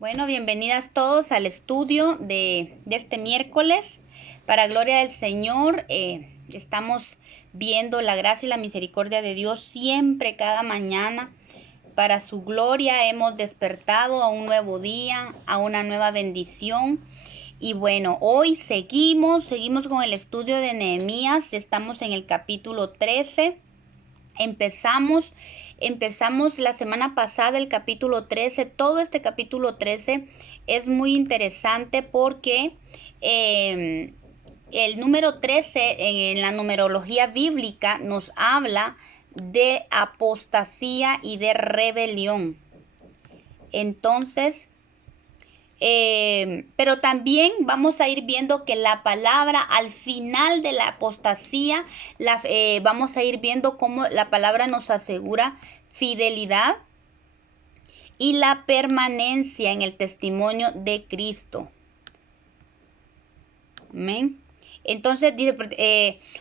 Bueno, bienvenidas todos al estudio de este miércoles. Para gloria del Señor, estamos viendo la gracia y la misericordia de Dios siempre, cada mañana. Para su gloria hemos despertado a un nuevo día, a una nueva bendición. Y bueno, hoy seguimos con el estudio de Nehemías. Estamos en el capítulo 13. Empezamos la semana pasada el capítulo 13. Todo este capítulo 13 es muy interesante porque el número 13 en la numerología bíblica nos habla de apostasía y de rebelión. Entonces, pero también vamos a ir viendo que la palabra al final de la apostasía, vamos a ir viendo cómo la palabra nos asegura fidelidad y la permanencia en el testimonio de Cristo. Amén. Entonces dice,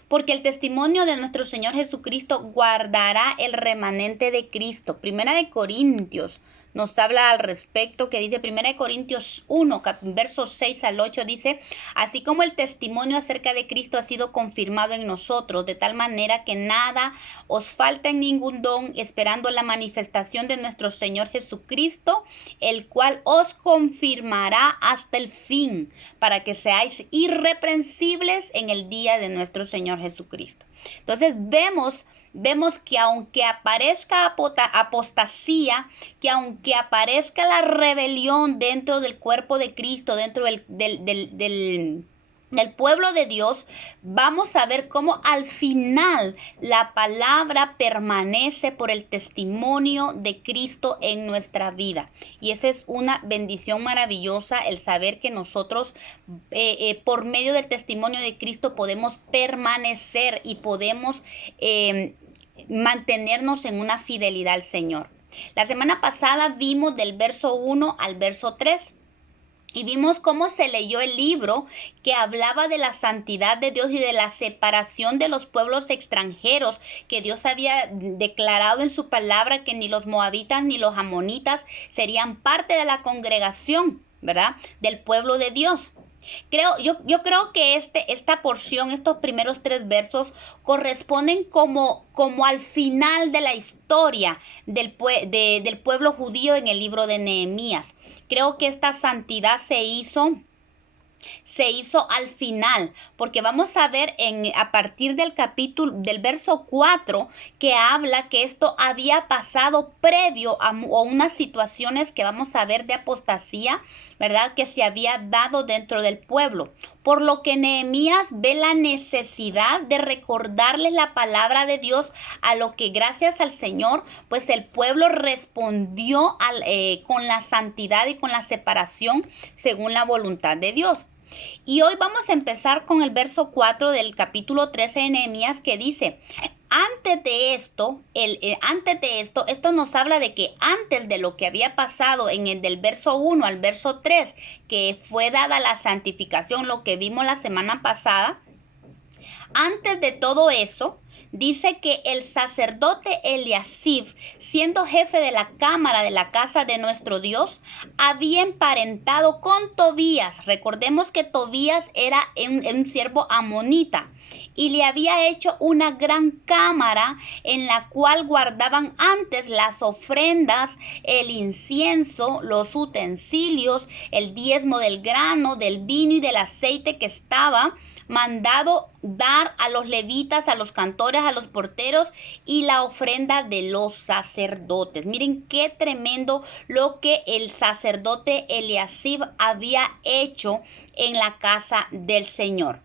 porque el testimonio de nuestro Señor Jesucristo guardará el remanente de Cristo. Primera de Corintios nos habla al respecto, que dice, Primera de Corintios 1, versos 6 al 8, dice, así como el testimonio acerca de Cristo ha sido confirmado en nosotros, de tal manera que nada os falta en ningún don, esperando la manifestación de nuestro Señor Jesucristo, el cual os confirmará hasta el fin, para que seáis irreprensibles en el día de nuestro Señor Jesucristo. Entonces vemos que aunque aparezca apostasía, que aunque aparezca la rebelión dentro del cuerpo de Cristo, dentro del pueblo de Dios, vamos a ver cómo al final la palabra permanece por el testimonio de Cristo en nuestra vida. Y esa es una bendición maravillosa, el saber que nosotros por medio del testimonio de Cristo podemos permanecer y podemos mantenernos en una fidelidad al Señor. La semana pasada vimos del verso 1 al verso 3. Y vimos cómo se leyó el libro que hablaba de la santidad de Dios y de la separación de los pueblos extranjeros que Dios había declarado en su palabra, que ni los moabitas ni los amonitas serían parte de la congregación, ¿verdad? Del pueblo de Dios. Yo creo que esta porción, estos primeros 3 versos corresponden como al final de la historia del pueblo judío en el libro de Nehemías. Creo que esta santidad se hizo al final, porque vamos a ver a partir del capítulo, del verso 4, que habla que esto había pasado previo a unas situaciones que vamos a ver de apostasía, ¿verdad? Que se había dado dentro del pueblo. Por lo que Nehemías ve la necesidad de recordarles la palabra de Dios, a lo que gracias al Señor, pues el pueblo respondió con la santidad y con la separación según la voluntad de Dios. Y hoy vamos a empezar con el verso 4 del capítulo 13 de Nehemías, que dice, antes de esto, esto nos habla de que antes de lo que había pasado en el del verso 1 al verso 3, que fue dada la santificación, lo que vimos la semana pasada, antes de todo eso, dice que el sacerdote Eliasib, siendo jefe de la cámara de la casa de nuestro Dios, había emparentado con Tobías. Recordemos que Tobías era un siervo amonita y le había hecho una gran cámara en la cual guardaban antes las ofrendas, el incienso, los utensilios, el diezmo del grano, del vino y del aceite que estaba mandado dar a los levitas, a los cantores, a los porteros, y la ofrenda de los sacerdotes. Miren qué tremendo lo que el sacerdote Eliasib había hecho en la casa del Señor.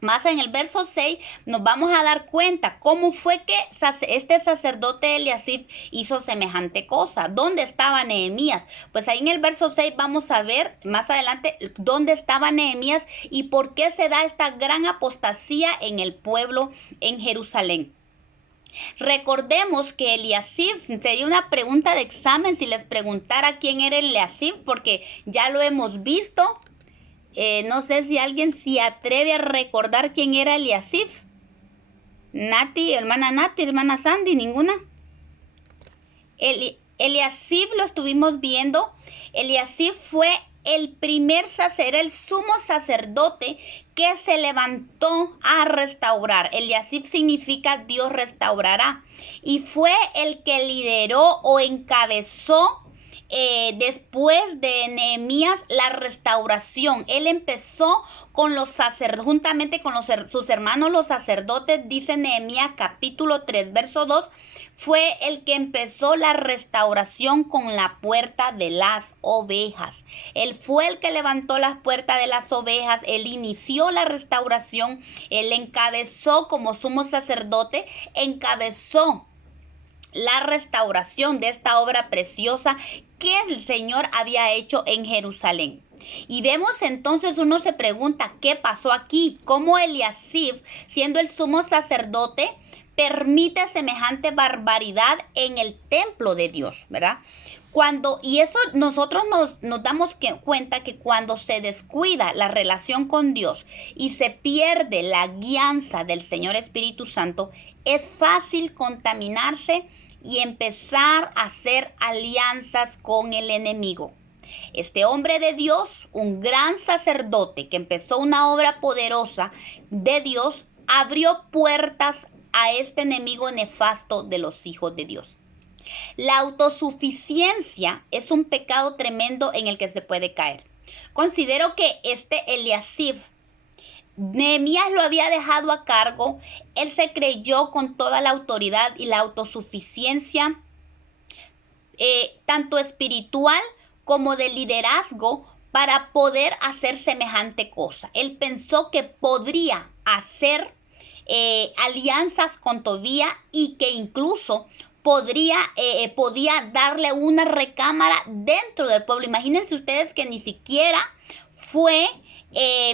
Más en el verso 6 nos vamos a dar cuenta cómo fue que este sacerdote Eliasib hizo semejante cosa. ¿Dónde estaba Nehemías? Pues ahí en el verso 6 vamos a ver más adelante dónde estaba Nehemías y por qué se da esta gran apostasía en el pueblo en Jerusalén. Recordemos que Eliasib, sería una pregunta de examen si les preguntara quién era Eliasib, porque ya lo hemos visto. No sé si alguien se atreve a recordar quién era Eliasib. Nati, hermana Sandy, ninguna. Eliasib lo estuvimos viendo Eliasib fue el primer sacerdote, el sumo sacerdote que se levantó a restaurar. Eliasib significa Dios restaurará. Y fue el que lideró o encabezó después de Nehemías la restauración. Él empezó con los sacerdotes, juntamente con sus hermanos los sacerdotes, dice Nehemías capítulo 3, verso 2, fue el que empezó la restauración con la puerta de las ovejas. Él fue el que levantó las puertas de las ovejas, él inició la restauración, él encabezó como sumo sacerdote, encabezó la restauración de esta obra preciosa que el Señor había hecho en Jerusalén. Y vemos entonces, uno se pregunta, ¿qué pasó aquí? ¿Cómo Eliasib, siendo el sumo sacerdote, permite semejante barbaridad en el templo de Dios, ¿verdad? Y eso nosotros nos damos cuenta que cuando se descuida la relación con Dios y se pierde la guianza del Señor Espíritu Santo, es fácil contaminarse y empezar a hacer alianzas con el enemigo. Este hombre de Dios, un gran sacerdote que empezó una obra poderosa de Dios, abrió puertas a este enemigo nefasto de los hijos de Dios. La autosuficiencia es un pecado tremendo en el que se puede caer. Considero que Eliasib, Nehemías lo había dejado a cargo, él se creyó con toda la autoridad y la autosuficiencia, tanto espiritual como de liderazgo, para poder hacer semejante cosa. Él pensó que podría hacer alianzas con Tobías y que incluso podía darle una recámara dentro del pueblo. Imagínense ustedes que ni siquiera fue,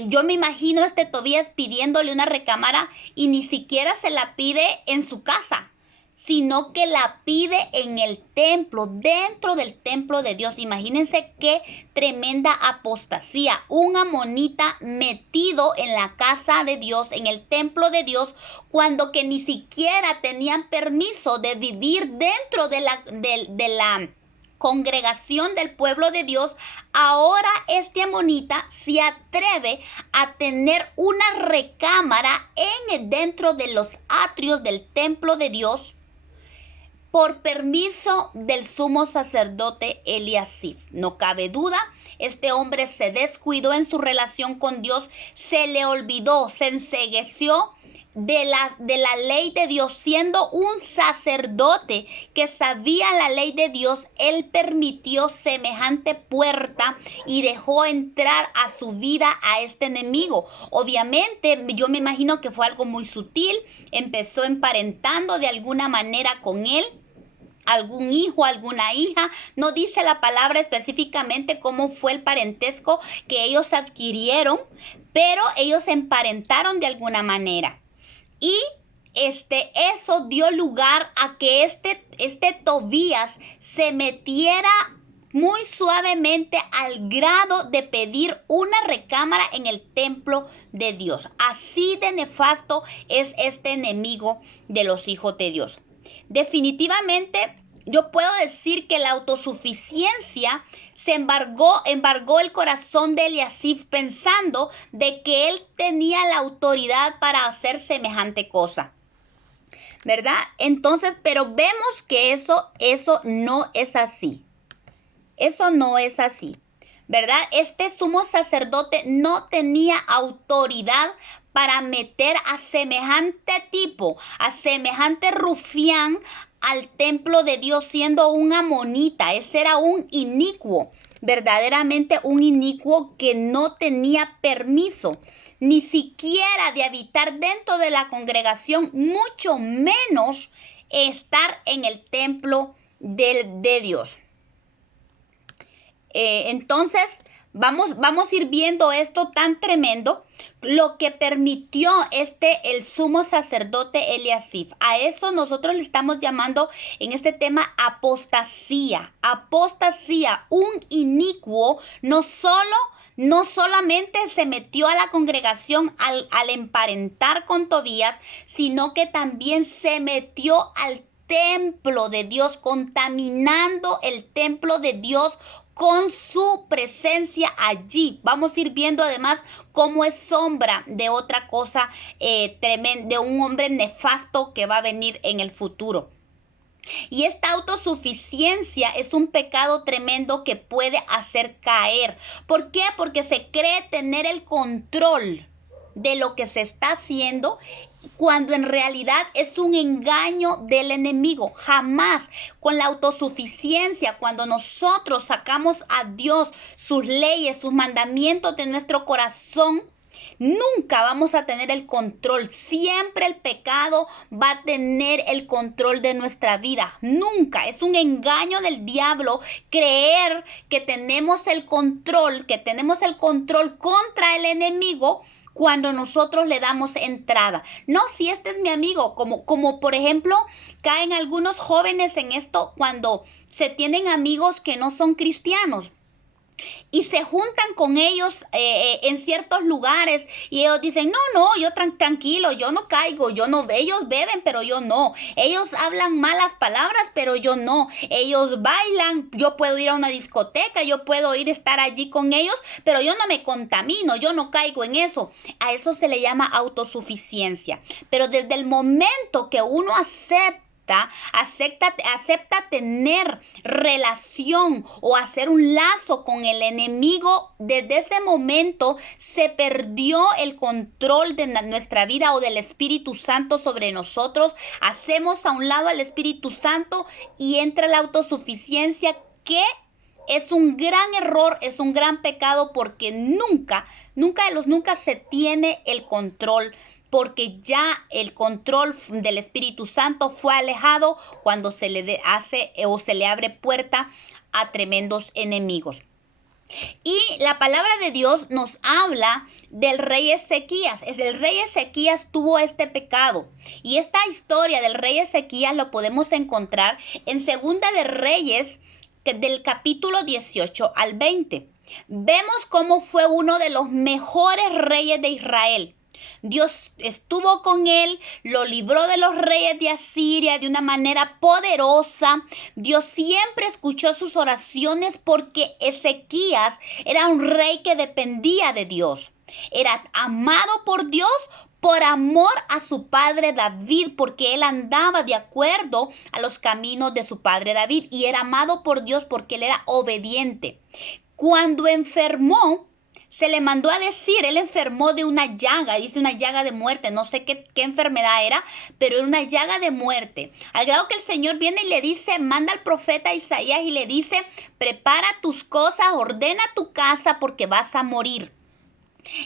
yo me imagino Tobías pidiéndole una recámara y ni siquiera se la pide en su casa, sino que la pide en el templo, dentro del templo de Dios. Imagínense qué tremenda apostasía. Un amonita metido en la casa de Dios, en el templo de Dios, cuando que ni siquiera tenían permiso de vivir dentro de la congregación del pueblo de Dios. Ahora este amonita se atreve a tener una recámara dentro de los atrios del templo de Dios, por permiso del sumo sacerdote Eliasib. No cabe duda, este hombre se descuidó en su relación con Dios, se le olvidó, se encegueció de la ley de Dios. Siendo un sacerdote que sabía la ley de Dios, él permitió semejante puerta y dejó entrar a su vida a este enemigo. Obviamente, yo me imagino que fue algo muy sutil. Empezó emparentando de alguna manera con él, algún hijo, alguna hija. No dice la palabra específicamente cómo fue el parentesco que ellos adquirieron, pero ellos se emparentaron de alguna manera. Y eso dio lugar a que este Tobías se metiera muy suavemente al grado de pedir una recámara en el templo de Dios. Así de nefasto es este enemigo de los hijos de Dios. Definitivamente, yo puedo decir que la autosuficiencia embargó el corazón de Eliasib, pensando de que él tenía la autoridad para hacer semejante cosa, ¿verdad? Entonces, pero vemos que eso no es así. Eso no es así, ¿verdad? Este sumo sacerdote no tenía autoridad para meter a semejante tipo, a semejante rufián al templo de Dios, siendo un amonita. Ese era un inicuo, verdaderamente un inicuo que no tenía permiso ni siquiera de habitar dentro de la congregación, mucho menos estar en el templo de Dios. Entonces, vamos a ir viendo esto tan tremendo, lo que permitió el sumo sacerdote Eliasib. A eso nosotros le estamos llamando en este tema apostasía. Apostasía, un inicuo, no solamente se metió a la congregación al emparentar con Tobías, sino que también se metió al templo de Dios, contaminando el templo de Dios con su presencia allí. Vamos a ir viendo además cómo es sombra de otra cosa tremenda, de un hombre nefasto que va a venir en el futuro. Y esta autosuficiencia es un pecado tremendo que puede hacer caer. ¿Por qué? Porque se cree tener el control de lo que se está haciendo, cuando en realidad es un engaño del enemigo. Jamás con la autosuficiencia, cuando nosotros sacamos a Dios, sus leyes, sus mandamientos de nuestro corazón, nunca vamos a tener el control. Siempre el pecado va a tener el control de nuestra vida. Nunca. Es un engaño del diablo creer que tenemos el control, contra el enemigo cuando nosotros le damos entrada. No, si este es mi amigo, como por ejemplo caen algunos jóvenes en esto cuando se tienen amigos que no son cristianos. Y se juntan con ellos en ciertos lugares y ellos dicen, no, yo tranquilo, yo no caigo, ellos beben, pero yo no. Ellos hablan malas palabras, pero yo no. Ellos bailan, yo puedo ir a una discoteca, yo puedo ir a estar allí con ellos, pero yo no me contamino, yo no caigo en eso. A eso se le llama autosuficiencia. Pero desde el momento que uno acepta tener relación o hacer un lazo con el enemigo, desde ese momento se perdió el control de nuestra vida o del Espíritu Santo sobre nosotros. Hacemos a un lado al Espíritu Santo y entra la autosuficiencia, que es un gran error, es un gran pecado, porque nunca se tiene el control, porque ya el control del Espíritu Santo fue alejado cuando se le hace o se le abre puerta a tremendos enemigos. Y la palabra de Dios nos habla del rey Ezequías. El rey Ezequías tuvo este pecado. Y esta historia del rey Ezequías lo podemos encontrar en Segunda de Reyes, del capítulo 18 al 20. Vemos cómo fue uno de los mejores reyes de Israel. Dios estuvo con él, lo libró de los reyes de Asiria de una manera poderosa. Dios siempre escuchó sus oraciones, porque Ezequías era un rey que dependía de Dios. Era amado por Dios por amor a su padre David, porque él andaba de acuerdo a los caminos de su padre David, y era amado por Dios porque él era obediente. Cuando enfermó, se le mandó a decir, él enfermó de una llaga, dice una llaga de muerte, no sé qué enfermedad era, pero era una llaga de muerte. Al grado que el Señor viene y le dice, manda al profeta Isaías y le dice, prepara tus cosas, ordena tu casa porque vas a morir.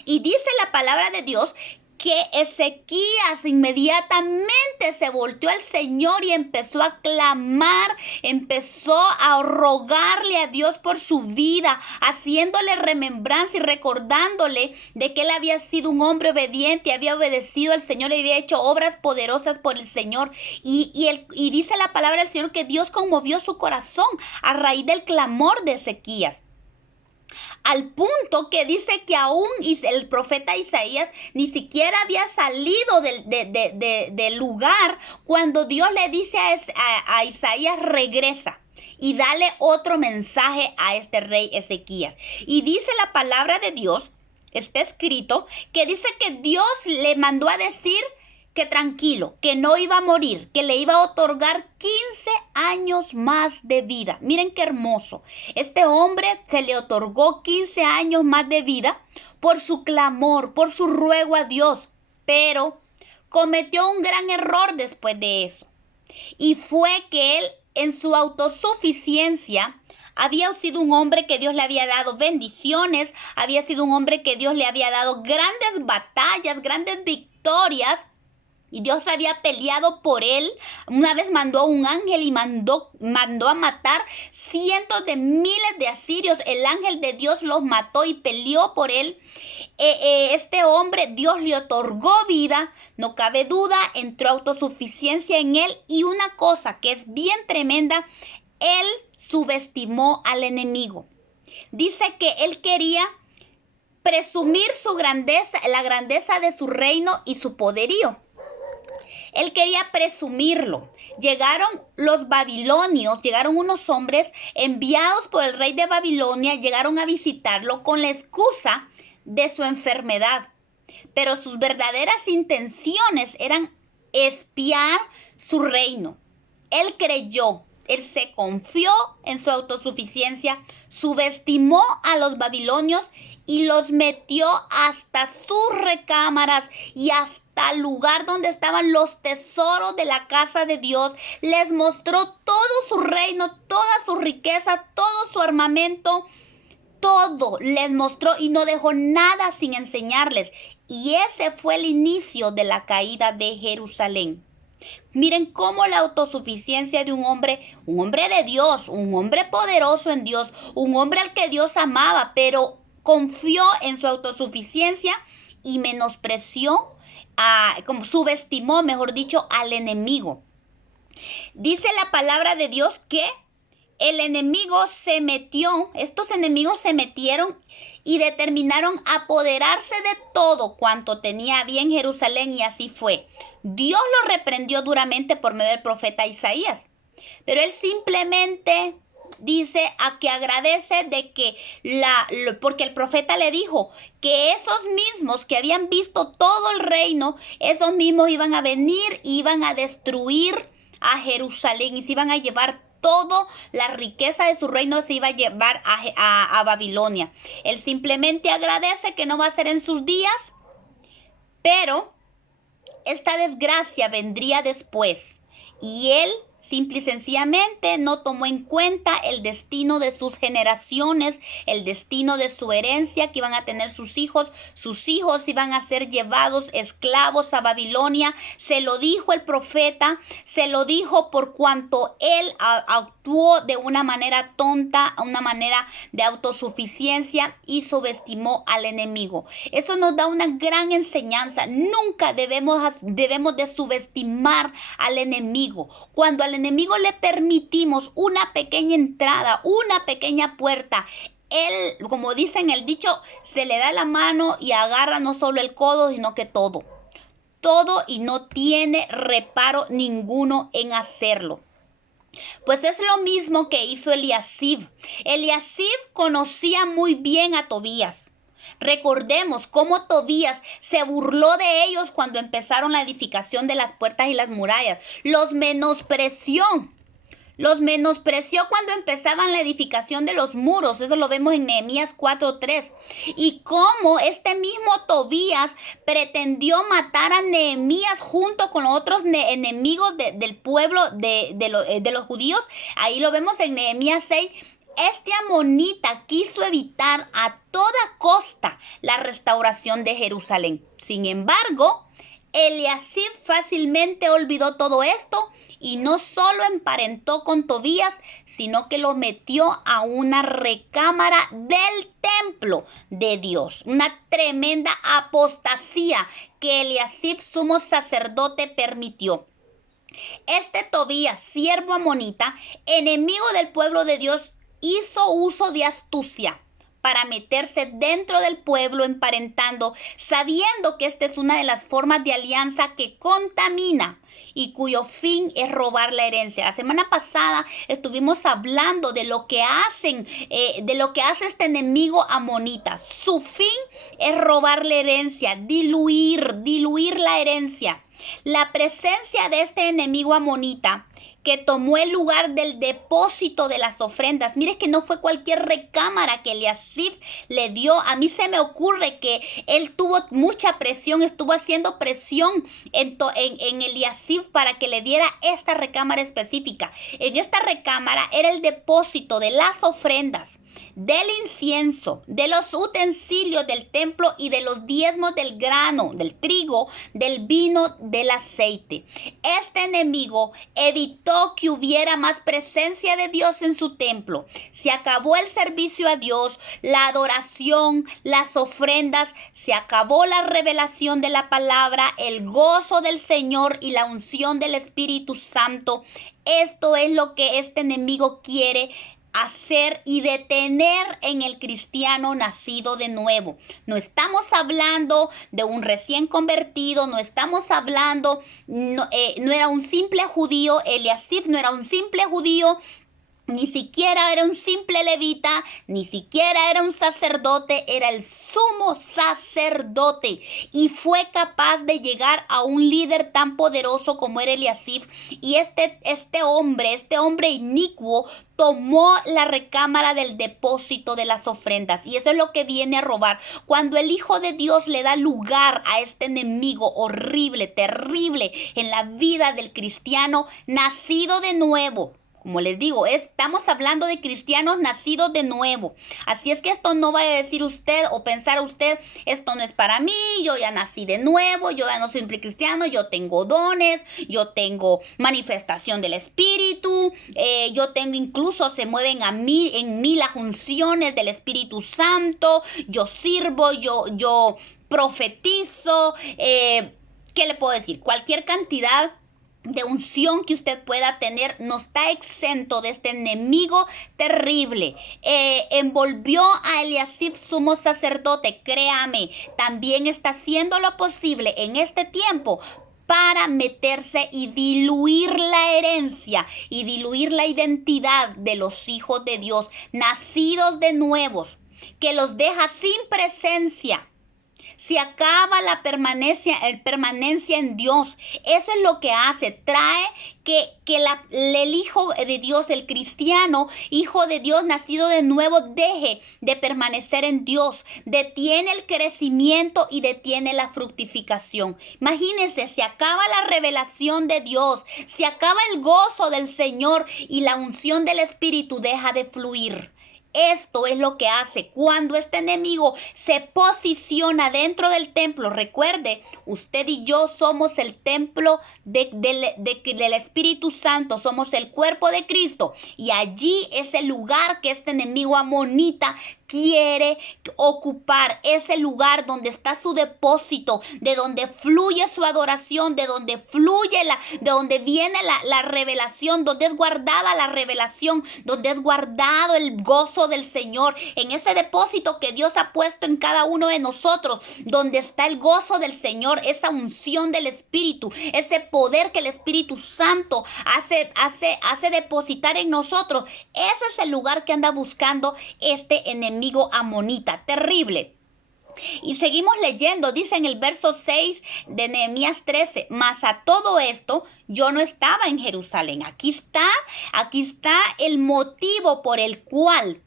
Y dice la palabra de Dios que Ezequías inmediatamente se volteó al Señor y empezó a clamar, empezó a rogarle a Dios por su vida, haciéndole remembranza y recordándole de que él había sido un hombre obediente, había obedecido al Señor y había hecho obras poderosas por el Señor. Y dice la palabra del Señor que Dios conmovió su corazón a raíz del clamor de Ezequías. Al punto que dice que aún el profeta Isaías ni siquiera había salido del lugar cuando Dios le dice a Isaías, regresa y dale otro mensaje a este rey Ezequías. Y dice la palabra de Dios, está escrito, que dice que Dios le mandó a decir que tranquilo, que no iba a morir, que le iba a otorgar 15 años más de vida. Miren qué hermoso. Este hombre se le otorgó 15 años más de vida por su clamor, por su ruego a Dios. Pero cometió un gran error después de eso. Y fue que él, en su autosuficiencia, había sido un hombre que Dios le había dado bendiciones, había sido un hombre que Dios le había dado grandes batallas, grandes victorias. Y Dios había peleado por él. Una vez mandó a un ángel y mandó a matar cientos de miles de asirios. El ángel de Dios los mató y peleó por él. Este hombre, Dios le otorgó vida, no cabe duda, entró autosuficiencia en él. Y una cosa que es bien tremenda, él subestimó al enemigo. Dice que él quería presumir su grandeza, la grandeza de su reino y su poderío. Él quería presumirlo. Llegaron los babilonios, llegaron unos hombres enviados por el rey de Babilonia, llegaron a visitarlo con la excusa de su enfermedad. Pero sus verdaderas intenciones eran espiar su reino. Él creyó, él se confió en su autosuficiencia, subestimó a los babilonios y los metió hasta sus recámaras y hasta el lugar donde estaban los tesoros de la casa de Dios. Les mostró todo su reino, toda su riqueza, todo su armamento, todo les mostró y no dejó nada sin enseñarles. Y ese fue el inicio de la caída de Jerusalén. Miren cómo la autosuficiencia de un hombre de Dios, un hombre poderoso en Dios, un hombre al que Dios amaba, pero confió en su autosuficiencia y menospreció, como subestimó, mejor dicho, al enemigo. Dice la palabra de Dios que el enemigo se metió, estos enemigos se metieron y determinaron apoderarse de todo cuanto tenía bien Jerusalén, y así fue. Dios lo reprendió duramente por medio del profeta Isaías, pero él simplemente dice a que agradece de que porque el profeta le dijo que esos mismos que habían visto todo el reino, esos mismos iban a venir, iban a destruir a Jerusalén y se iban a llevar toda la riqueza de su reino, se iba a llevar a Babilonia. Él simplemente agradece que no va a ser en sus días, pero esta desgracia vendría después. Y él simple y sencillamente no tomó en cuenta el destino de sus generaciones, el destino de su herencia que iban a tener sus hijos. Sus hijos iban a ser llevados esclavos a Babilonia. Se lo dijo el profeta, se lo dijo por cuanto él actuó de una manera tonta, una manera de autosuficiencia y subestimó al enemigo. Eso nos da una gran enseñanza. Nunca debemos de subestimar al enemigo. Cuando al enemigo le permitimos una pequeña entrada, una pequeña puerta, él, como dice en el dicho, se le da la mano y agarra no solo el codo, sino que todo. Todo, y no tiene reparo ninguno en hacerlo. Pues es lo mismo que hizo Eliasib. Eliasib conocía muy bien a Tobías. Recordemos cómo Tobías se burló de ellos cuando empezaron la edificación de las puertas y las murallas. Los menospreció. Los menospreció cuando empezaban la edificación de los muros. Eso lo vemos en Nehemías 4:3. Y cómo este mismo Tobías pretendió matar a Nehemías junto con los otros enemigos del pueblo de los judíos. Ahí lo vemos en Nehemías 6. Este amonita quiso evitar a toda costa la restauración de Jerusalén. Sin embargo, Eliasib fácilmente olvidó todo esto y no solo emparentó con Tobías, sino que lo metió a una recámara del templo de Dios. Una tremenda apostasía que Eliasib, sumo sacerdote, permitió. Este Tobías, siervo amonita, enemigo del pueblo de Dios, hizo uso de astucia para meterse dentro del pueblo emparentando, sabiendo que esta es una de las formas de alianza que contamina y cuyo fin es robar la herencia. La semana pasada estuvimos hablando de lo que hace este enemigo amonita. Su fin es robar la herencia, diluir la herencia. La presencia de este enemigo amonita que tomó el lugar del depósito de las ofrendas. Mire que no fue cualquier recámara que Eliasib le dio. A mí se me ocurre que él tuvo mucha presión, estuvo haciendo presión en Eliasib para que le diera esta recámara específica. En esta recámara era el depósito de las ofrendas, del incienso, de los utensilios del templo y de los diezmos del grano, del trigo, del vino, del aceite. Este enemigo evitó que hubiera más presencia de Dios en su templo. Se acabó el servicio a Dios, la adoración, las ofrendas, se acabó la revelación de la palabra, el gozo del Señor y la unción del Espíritu Santo. Esto es lo que este enemigo quiere hacer y detener en el cristiano nacido de nuevo. No estamos hablando de un recién convertido, no estamos hablando, no era un simple judío, Eliasib no era un simple judío, ni siquiera era un simple levita, ni siquiera era un sacerdote, era el sumo sacerdote. Y fue capaz de llegar a un líder tan poderoso como era Eliasib. Y este hombre inicuo, tomó la recámara del depósito de las ofrendas. Y eso es lo que viene a robar. Cuando el Hijo de Dios le da lugar a este enemigo horrible, terrible en la vida del cristiano nacido de nuevo. Como les digo, estamos hablando de cristianos nacidos de nuevo. Así es que esto no va a decir usted o pensar usted, esto no es para mí, yo ya nací de nuevo, yo ya no soy un cristiano, yo tengo dones, yo tengo manifestación del Espíritu, yo tengo incluso, se mueven en mí las unciones del Espíritu Santo, yo sirvo, yo profetizo, ¿qué le puedo decir? Cualquier cantidad de unción que usted pueda tener no está exento de este enemigo terrible. Envolvió a Eliasib, sumo sacerdote, créame, también está haciendo lo posible en este tiempo para meterse y diluir la herencia y diluir la identidad de los hijos de Dios, nacidos de nuevos, que los deja sin presencia. Se acaba la permanencia en Dios. Eso es lo que hace. Trae que el Hijo de Dios, el cristiano, Hijo de Dios nacido de nuevo, deje de permanecer en Dios. Detiene el crecimiento y detiene la fructificación. Imagínense, se acaba la revelación de Dios. Se acaba el gozo del Señor y la unción del Espíritu deja de fluir. Esto es lo que hace cuando este enemigo se posiciona dentro del templo. Recuerde, usted y yo somos el templo del Espíritu Santo, somos el cuerpo de Cristo. Y allí es el lugar que este enemigo amonita quiere ocupar, ese lugar donde está su depósito, de donde fluye su adoración, de donde fluye de donde viene la revelación, donde es guardada la revelación, donde es guardado el gozo del Señor, en ese depósito que Dios ha puesto en cada uno de nosotros, donde está el gozo del Señor, esa unción del Espíritu, ese poder que el Espíritu Santo hace depositar en nosotros. Ese es el lugar que anda buscando este enemigo amonita, terrible. Y seguimos leyendo, dice en el verso 6 de Nehemías 13, mas a todo esto yo no estaba en Jerusalén. Aquí está el motivo por el cual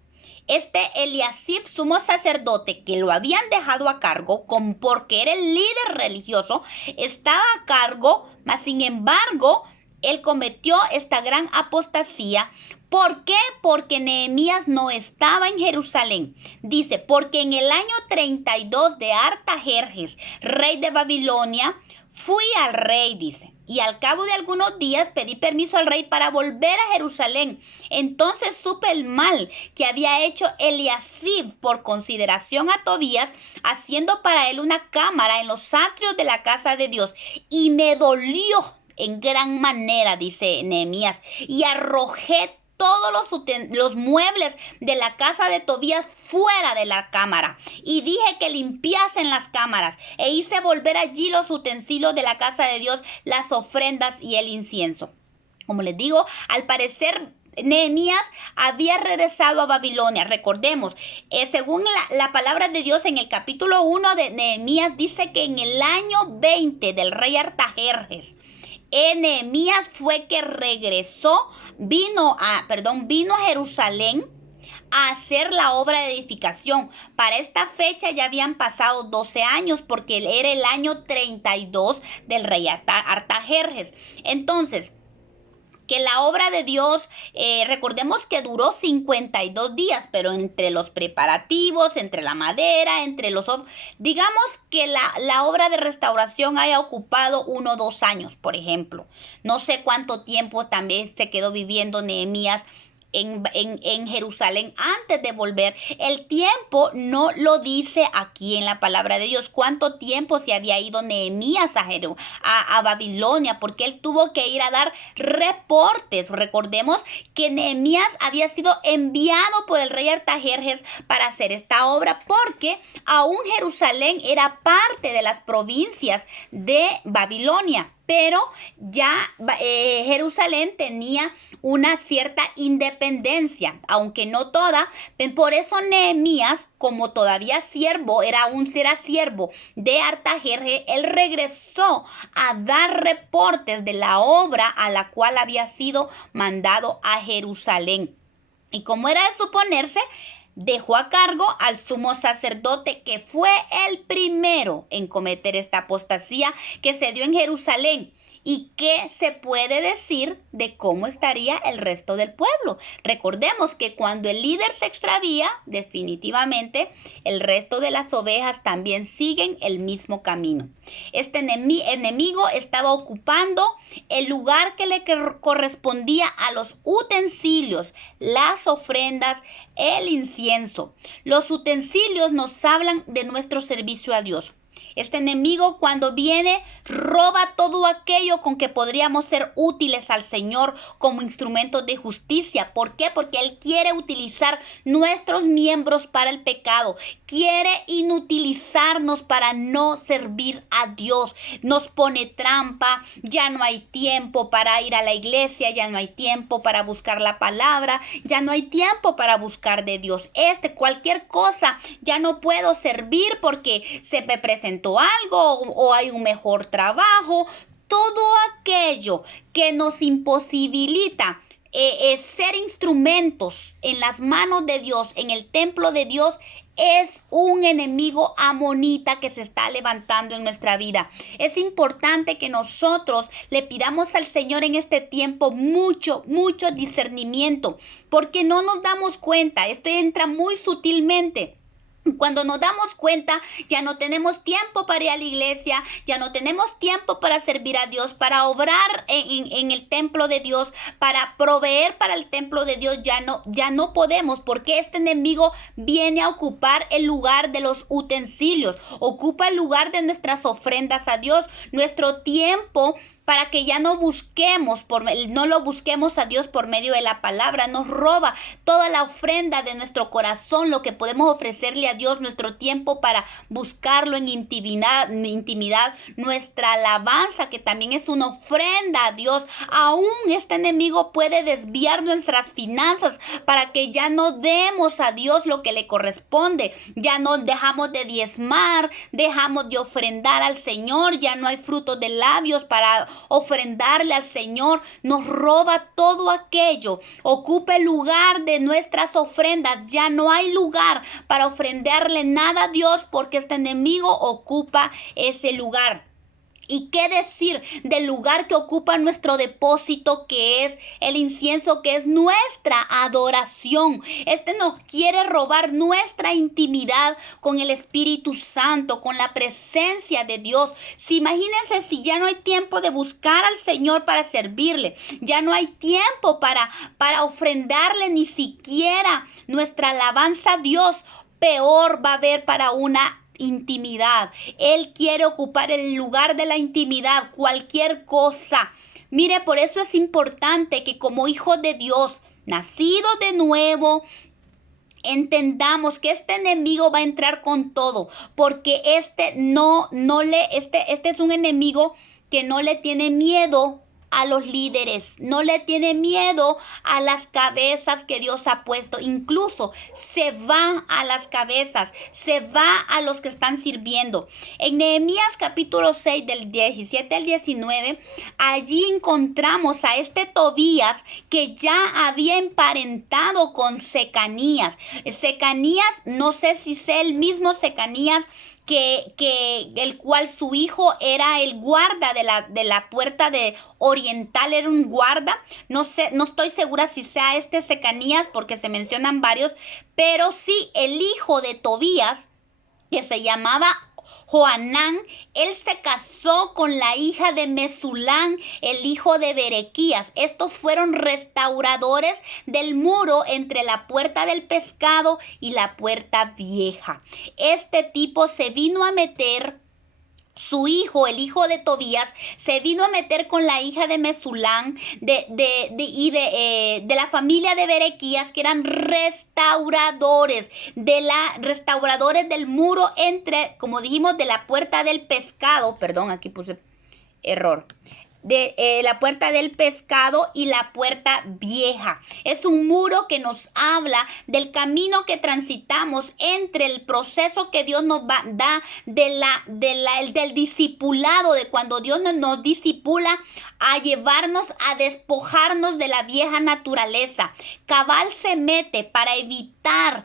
este Eliasib, sumo sacerdote, que lo habían dejado a cargo, porque era el líder religioso, estaba a cargo, mas sin embargo, él cometió esta gran apostasía. ¿Por qué? Porque Nehemías no estaba en Jerusalén. Dice, porque en el año 32 de Artajerjes, rey de Babilonia, fui al rey, dice, y al cabo de algunos días pedí permiso al rey para volver a Jerusalén. Entonces supe el mal que había hecho Eliasib por consideración a Tobías, haciendo para él una cámara en los atrios de la casa de Dios. Y me dolió en gran manera, dice Nehemías, y arrojé todos los muebles de la casa de Tobías fuera de la cámara. Y dije que limpiasen las cámaras. E hice volver allí los utensilios de la casa de Dios, las ofrendas y el incienso. Como les digo, al parecer Nehemías había regresado a Babilonia. Recordemos, según la palabra de Dios en el capítulo 1 de Nehemías, dice que en el año 20 del rey Artajerjes, Nehemías fue que regresó, vino a Jerusalén a hacer la obra de edificación. Para esta fecha ya habían pasado 12 años porque era el año 32 del rey Artajerjes. Entonces, que la obra de Dios, recordemos que duró 52 días, pero entre los preparativos, entre la madera, entre los otros, digamos que la obra de restauración haya ocupado 1 o 2 años, por ejemplo. No sé cuánto tiempo también se quedó viviendo Nehemías en Jerusalén antes de volver. El tiempo no lo dice aquí en la palabra de Dios. ¿Cuánto tiempo se había ido Nehemías a Babilonia? Porque él tuvo que ir a dar reportes. Recordemos que Nehemías había sido enviado por el rey Artajerjes para hacer esta obra, porque aún Jerusalén era parte de las provincias de Babilonia. Pero ya Jerusalén tenía una cierta independencia, aunque no toda. Por eso Nehemías, como todavía era siervo de Artajerjes, él regresó a dar reportes de la obra a la cual había sido mandado a Jerusalén. Y como era de suponerse, dejó a cargo al sumo sacerdote, que fue el primero en cometer esta apostasía que se dio en Jerusalén. ¿Y qué se puede decir de cómo estaría el resto del pueblo? Recordemos que cuando el líder se extravía, definitivamente el resto de las ovejas también siguen el mismo camino. Este enemigo estaba ocupando el lugar que le correspondía a los utensilios, las ofrendas, el incienso. Los utensilios nos hablan de nuestro servicio a Dios. Este enemigo, cuando viene, roba todo aquello con que podríamos ser útiles al Señor como instrumentos de justicia. ¿Por qué? Porque Él quiere utilizar nuestros miembros para el pecado. Quiere inutilizarnos para no servir a Dios. Nos pone trampa. Ya no hay tiempo para ir a la iglesia. Ya no hay tiempo para buscar la palabra. Ya no hay tiempo para buscar de Dios. Cualquier cosa, ya no puedo servir porque se me presentó algo o hay un mejor trabajo. Todo aquello que nos imposibilita ser instrumentos en las manos de Dios, en el templo de Dios, es un enemigo amonita que se está levantando en nuestra vida. Es importante que nosotros le pidamos al Señor en este tiempo mucho discernimiento, porque no nos damos cuenta. Esto entra muy sutilmente. Cuando nos damos cuenta, ya no tenemos tiempo para ir a la iglesia, ya no tenemos tiempo para servir a Dios, para obrar en el templo de Dios, para proveer para el templo de Dios. Ya no podemos, porque este enemigo viene a ocupar el lugar de los utensilios, ocupa el lugar de nuestras ofrendas a Dios, nuestro tiempo, para que ya no lo busquemos a Dios por medio de la palabra. Nos roba toda la ofrenda de nuestro corazón, lo que podemos ofrecerle a Dios, nuestro tiempo para buscarlo en intimidad, nuestra alabanza, que también es una ofrenda a Dios. Aún este enemigo puede desviar nuestras finanzas para que ya no demos a Dios lo que le corresponde. Ya no dejamos de diezmar, dejamos de ofrendar al Señor, ya no hay frutos de labios para ofrendarle al Señor. Nos roba todo aquello, ocupa el lugar de nuestras ofrendas. Ya no hay lugar para ofrendarle nada a Dios, porque este enemigo ocupa ese lugar. ¿Y qué decir del lugar que ocupa nuestro depósito, que es el incienso, que es nuestra adoración? Este nos quiere robar nuestra intimidad con el Espíritu Santo, con la presencia de Dios. Imagínense si ya no hay tiempo de buscar al Señor para servirle. Ya no hay tiempo para ofrendarle ni siquiera nuestra alabanza a Dios. Peor va a haber para una intimidad. Él quiere ocupar el lugar de la intimidad, cualquier cosa. Mire, por eso es importante que como hijos de Dios, nacidos de nuevo, entendamos que este enemigo va a entrar con todo, porque este es un enemigo que no le tiene miedo a los líderes, no le tiene miedo a las cabezas que Dios ha puesto. Incluso se va a las cabezas, se va a los que están sirviendo. En Nehemías capítulo 6 del 17 al 19, allí encontramos a este Tobías que ya había emparentado con Secanías. Secanías, no sé si sea el mismo Secanías el cual su hijo era el guarda de la puerta de oriental, era un guarda. No sé, no estoy segura si sea este Secanías, porque se mencionan varios, pero sí el hijo de Tobías, que se llamaba Joanán, él se casó con la hija de Mesulán, el hijo de Berequías. Estos fueron restauradores del muro entre la puerta del pescado y la puerta vieja. Este tipo se vino a meter. Su hijo, el hijo de Tobías, se vino a meter con la hija de Mesulán de la familia de Berequías, que eran restauradores del muro entre, como dijimos, de la puerta del pescado. Perdón, aquí puse error. De la puerta del pescado y la puerta vieja. Es un muro que nos habla del camino que transitamos entre el proceso que Dios nos da del discipulado, de cuando Dios nos discipula a llevarnos a despojarnos de la vieja naturaleza. Cabal se mete para evitar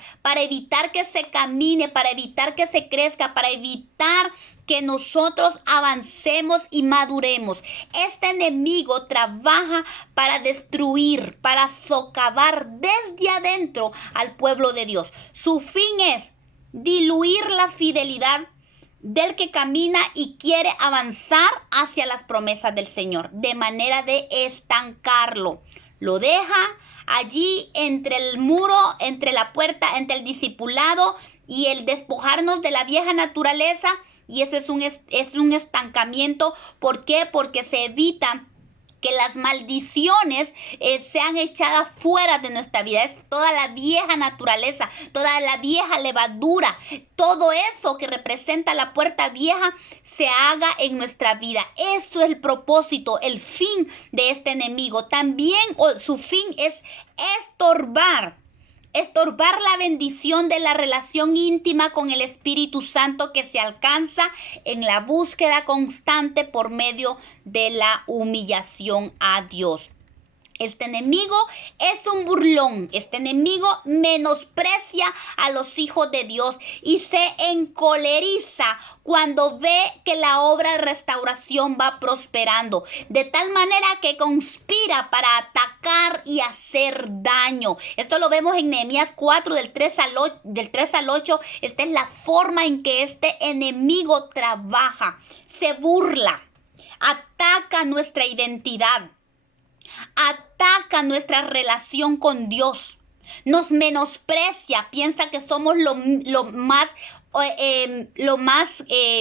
que se camine, para evitar que se crezca, para evitar que nosotros avancemos y maduremos. Este enemigo trabaja para destruir, para socavar desde adentro al pueblo de Dios. Su fin es diluir la fidelidad del que camina y quiere avanzar hacia las promesas del Señor, de manera de estancarlo. Lo deja allí entre el muro, entre la puerta, entre el discipulado y el despojarnos de la vieja naturaleza. Y eso es un estancamiento. ¿Por qué? Porque se evita que las maldiciones sean echadas fuera de nuestra vida. Es toda la vieja naturaleza, toda la vieja levadura, todo eso que representa la puerta vieja se haga en nuestra vida. Eso es el propósito, el fin de este enemigo. También su fin es estorbar la bendición de la relación íntima con el Espíritu Santo que se alcanza en la búsqueda constante por medio de la humillación a Dios. Este enemigo es un burlón. Este enemigo menosprecia a los hijos de Dios y se encoleriza cuando ve que la obra de restauración va prosperando, de tal manera que conspira para atacar y hacer daño. Esto lo vemos en Nehemías 4 del 3 al 8. Esta es la forma en que este enemigo trabaja. Se burla, ataca nuestra identidad, ataca nuestra relación con Dios, nos menosprecia, piensa que somos lo más,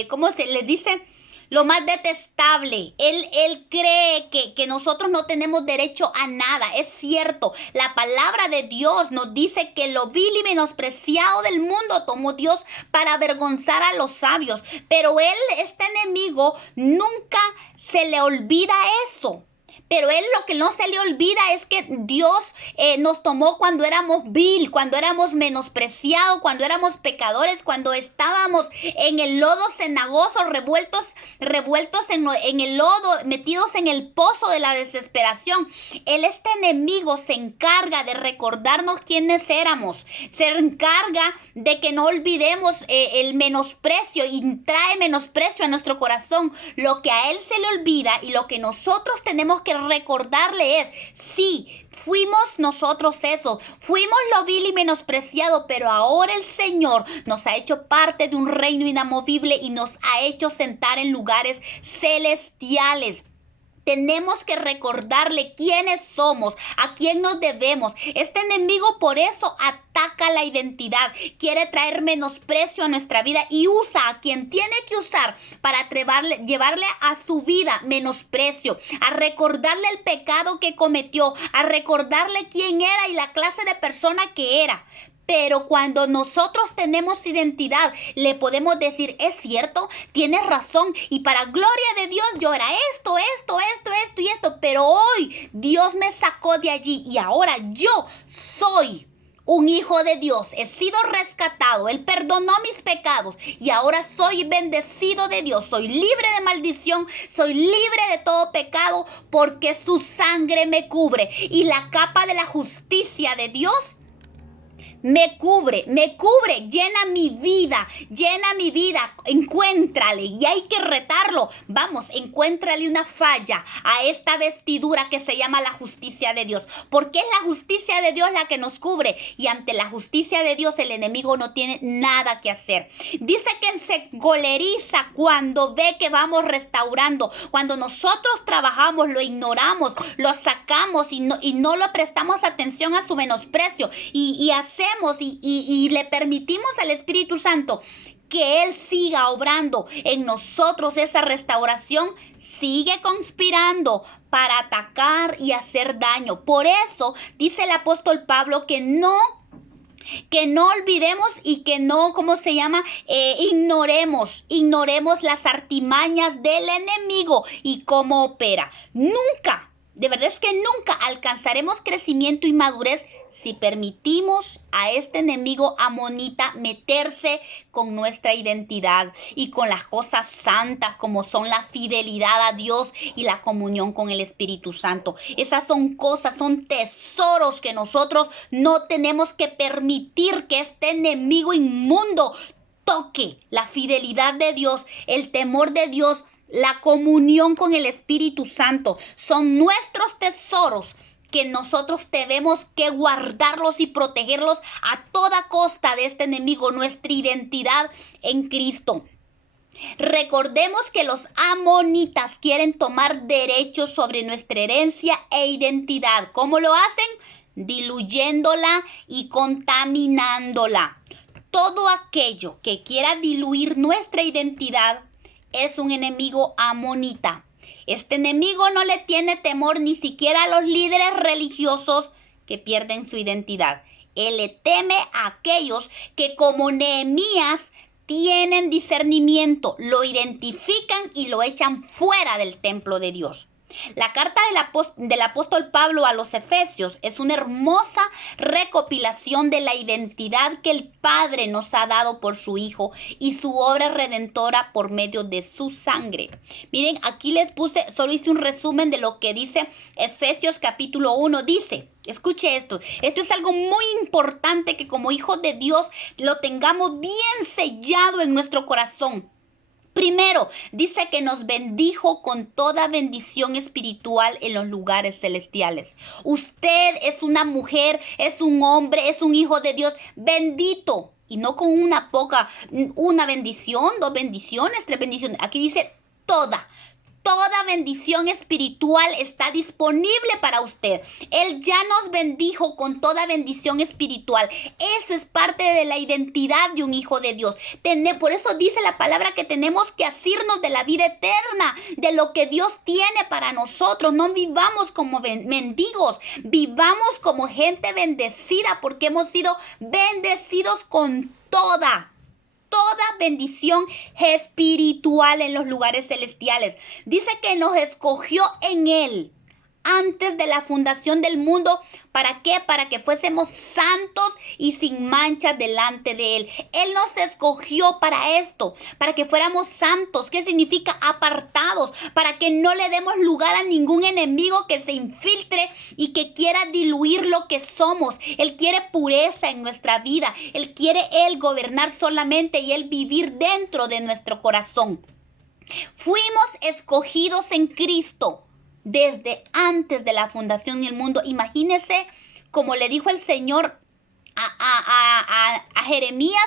¿cómo se le dice? Lo más detestable. Él cree que nosotros no tenemos derecho a nada. Es cierto, la palabra de Dios nos dice que lo vil y menospreciado del mundo tomó Dios para avergonzar a los sabios. Pero este enemigo, nunca se le olvida eso. Pero él lo que no se le olvida es que Dios nos tomó cuando éramos vil, cuando éramos menospreciados, cuando éramos pecadores, cuando estábamos en el lodo cenagoso, revueltos en el lodo, metidos en el pozo de la desesperación. Este enemigo se encarga de recordarnos quiénes éramos, se encarga de que no olvidemos el menosprecio y trae menosprecio a nuestro corazón. Lo que a él se le olvida y lo que nosotros tenemos que recordarle es, sí, fuimos nosotros eso, fuimos lo vil y menospreciado, pero ahora el Señor nos ha hecho parte de un reino inamovible y nos ha hecho sentar en lugares celestiales. Tenemos que recordarle quiénes somos, a quién nos debemos. Este enemigo por eso ataca la identidad, quiere traer menosprecio a nuestra vida y usa a quien tiene que usar para llevarle a su vida menosprecio, a recordarle el pecado que cometió, a recordarle quién era y la clase de persona que era. Pero cuando nosotros tenemos identidad, le podemos decir, es cierto, tienes razón, y para gloria de Dios yo era esto y esto, pero hoy Dios me sacó de allí y ahora yo soy un hijo de Dios, he sido rescatado, Él perdonó mis pecados y ahora soy bendecido de Dios, soy libre de maldición, soy libre de todo pecado porque su sangre me cubre y la capa de la justicia de Dios me cubre, llena mi vida, encuéntrale y hay que retarlo. Vamos, encuéntrale una falla a esta vestidura que se llama la justicia de Dios, porque es la justicia de Dios la que nos cubre y ante la justicia de Dios el enemigo no tiene nada que hacer. Dice que se goleriza cuando ve que vamos restaurando, cuando nosotros trabajamos, lo ignoramos, lo sacamos y no le prestamos atención a su menosprecio y hacemos y le permitimos al Espíritu Santo que Él siga obrando en nosotros esa restauración, sigue conspirando para atacar y hacer daño. Por eso dice el apóstol Pablo que no olvidemos y que no, ignoremos las artimañas del enemigo y cómo opera. Nunca, de verdad es que nunca alcanzaremos crecimiento y madurez si permitimos a este enemigo amonita meterse con nuestra identidad y con las cosas santas como son la fidelidad a Dios y la comunión con el Espíritu Santo. Esas son cosas, son tesoros que nosotros no tenemos que permitir que este enemigo inmundo toque. La fidelidad de Dios, el temor de Dios, la comunión con el Espíritu Santo son nuestros tesoros que nosotros debemos que guardarlos y protegerlos a toda costa de este enemigo, nuestra identidad en Cristo. Recordemos que los amonitas quieren tomar derechos sobre nuestra herencia e identidad. ¿Cómo lo hacen? Diluyéndola y contaminándola. Todo aquello que quiera diluir nuestra identidad es un enemigo amonita. Este enemigo no le tiene temor ni siquiera a los líderes religiosos que pierden su identidad. Él le teme a aquellos que como Nehemías tienen discernimiento, lo identifican y lo echan fuera del templo de Dios. La carta del apóstol Pablo a los Efesios es una hermosa recopilación de la identidad que el Padre nos ha dado por su Hijo y su obra redentora por medio de su sangre. Miren, aquí les puse, solo hice un resumen de lo que dice Efesios capítulo 1. Dice, escuche esto es algo muy importante que como hijos de Dios lo tengamos bien sellado en nuestro corazón. Primero, dice que nos bendijo con toda bendición espiritual en los lugares celestiales. Usted es una mujer, es un hombre, es un hijo de Dios bendito. Y no con una bendición, 2 bendiciones, 3 bendiciones. Aquí dice toda bendición espiritual está disponible para usted. Él ya nos bendijo con toda bendición espiritual. Eso es parte de la identidad de un hijo de Dios. Por eso dice la palabra que tenemos que asirnos de la vida eterna, de lo que Dios tiene para nosotros. No vivamos como mendigos, vivamos como gente bendecida porque hemos sido bendecidos con toda bendición espiritual en los lugares celestiales. Dice que nos escogió en Él antes de la fundación del mundo. ¿Para qué? Para que fuésemos santos y sin mancha delante de Él. Él nos escogió para esto, para que fuéramos santos. ¿Qué significa? Apartados, para que no le demos lugar a ningún enemigo que se infiltre y que quiera diluir lo que somos. Él quiere pureza en nuestra vida. Él quiere gobernar solamente y Él vivir dentro de nuestro corazón. Fuimos escogidos en Cristo desde antes de la fundación del mundo. Imagínese, como le dijo el Señor a Jeremías,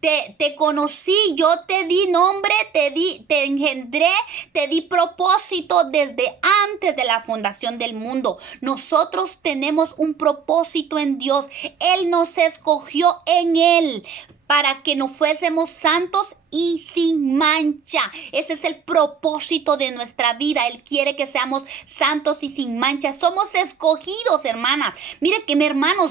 te conocí, yo te di nombre, te engendré, te di propósito desde antes de la fundación del mundo. Nosotros tenemos un propósito en Dios. Él nos escogió en Él para que nos fuésemos santos y sin mancha. Ese es el propósito de nuestra vida. Él quiere que seamos santos y sin mancha. Somos escogidos, hermanas. Mire que mi hermano,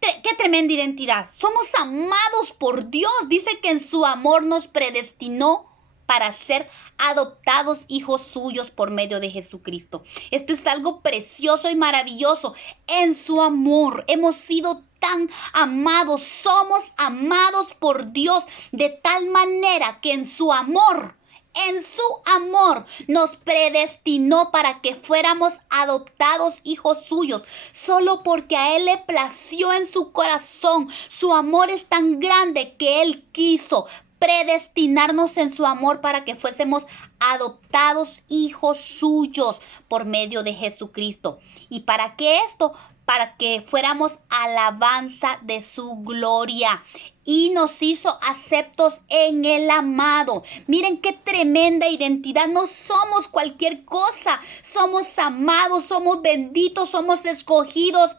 qué tremenda identidad. Somos amados por Dios. Dice que en su amor nos predestinó para ser adoptados hijos suyos por medio de Jesucristo. Esto es algo precioso y maravilloso. En su amor hemos sido tan amados, somos amados por Dios de tal manera que en su amor En su amor nos predestinó para que fuéramos adoptados hijos suyos, solo porque a Él le plació en su corazón. Su amor es tan grande que Él quiso predestinarnos en su amor para que fuésemos adoptados hijos suyos por medio de Jesucristo. ¿Y para qué esto? Para que fuéramos alabanza de su gloria. Y nos hizo aceptos en el amado. Miren qué tremenda identidad. No somos cualquier cosa. Somos amados, somos benditos, somos escogidos.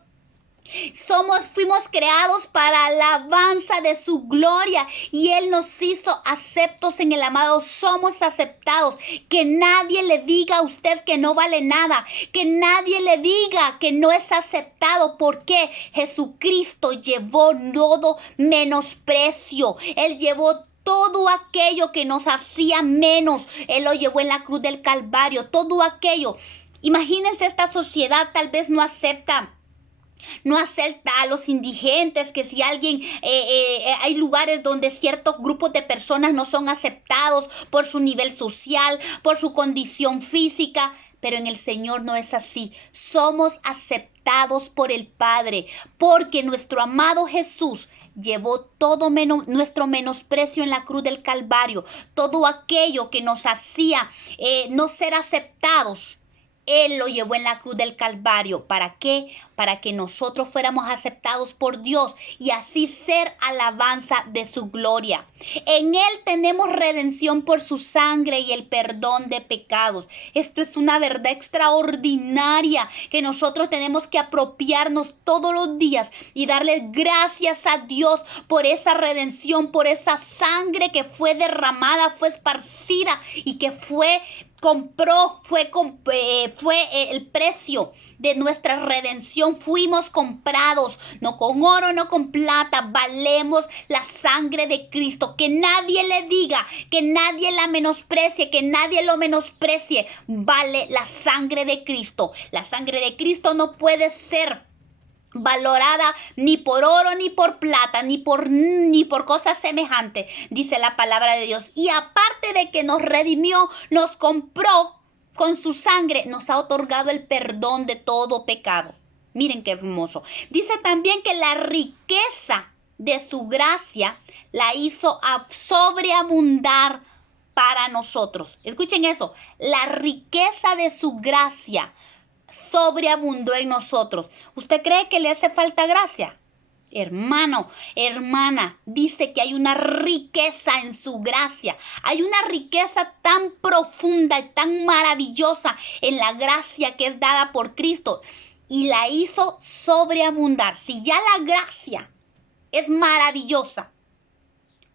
Fuimos creados para alabanza de su gloria y Él nos hizo aceptos en el amado. Somos aceptados. Que nadie le diga a usted que no vale nada. Que nadie le diga que no es aceptado. Porque Jesucristo llevó todo menosprecio. Él llevó todo aquello que nos hacía menos. Él lo llevó en la cruz del Calvario. Todo aquello. Imagínense, esta sociedad tal vez no acepta a los indigentes, que si alguien, hay lugares donde ciertos grupos de personas no son aceptados por su nivel social, por su condición física, pero en el Señor no es así. Somos aceptados por el Padre, porque nuestro amado Jesús llevó todo nuestro menosprecio en la cruz del Calvario, todo aquello que nos hacía no ser aceptados. Él lo llevó en la cruz del Calvario. ¿Para qué? Para que nosotros fuéramos aceptados por Dios y así ser alabanza de su gloria. En Él tenemos redención por su sangre y el perdón de pecados. Esto es una verdad extraordinaria que nosotros tenemos que apropiarnos todos los días y darle gracias a Dios por esa redención, por esa sangre que fue derramada, fue esparcida y que fue el precio de nuestra redención. Fuimos comprados, no con oro, no con plata. Valemos la sangre de Cristo. Que nadie le diga, que nadie la menosprecie, que nadie lo menosprecie. Vale la sangre de Cristo. La sangre de Cristo no puede ser valorada ni por oro, ni por plata, ni por cosas semejantes, dice la palabra de Dios. Y aparte de que nos redimió, nos compró con su sangre, nos ha otorgado el perdón de todo pecado. Miren qué hermoso. Dice también que la riqueza de su gracia la hizo sobreabundar para nosotros. Escuchen eso. La riqueza de su gracia sobreabundó en nosotros. ¿Usted cree que le hace falta gracia? Hermano, hermana, dice que hay una riqueza en su gracia. Hay una riqueza tan profunda y tan maravillosa en la gracia que es dada por Cristo. Y la hizo sobreabundar. Si ya la gracia es maravillosa,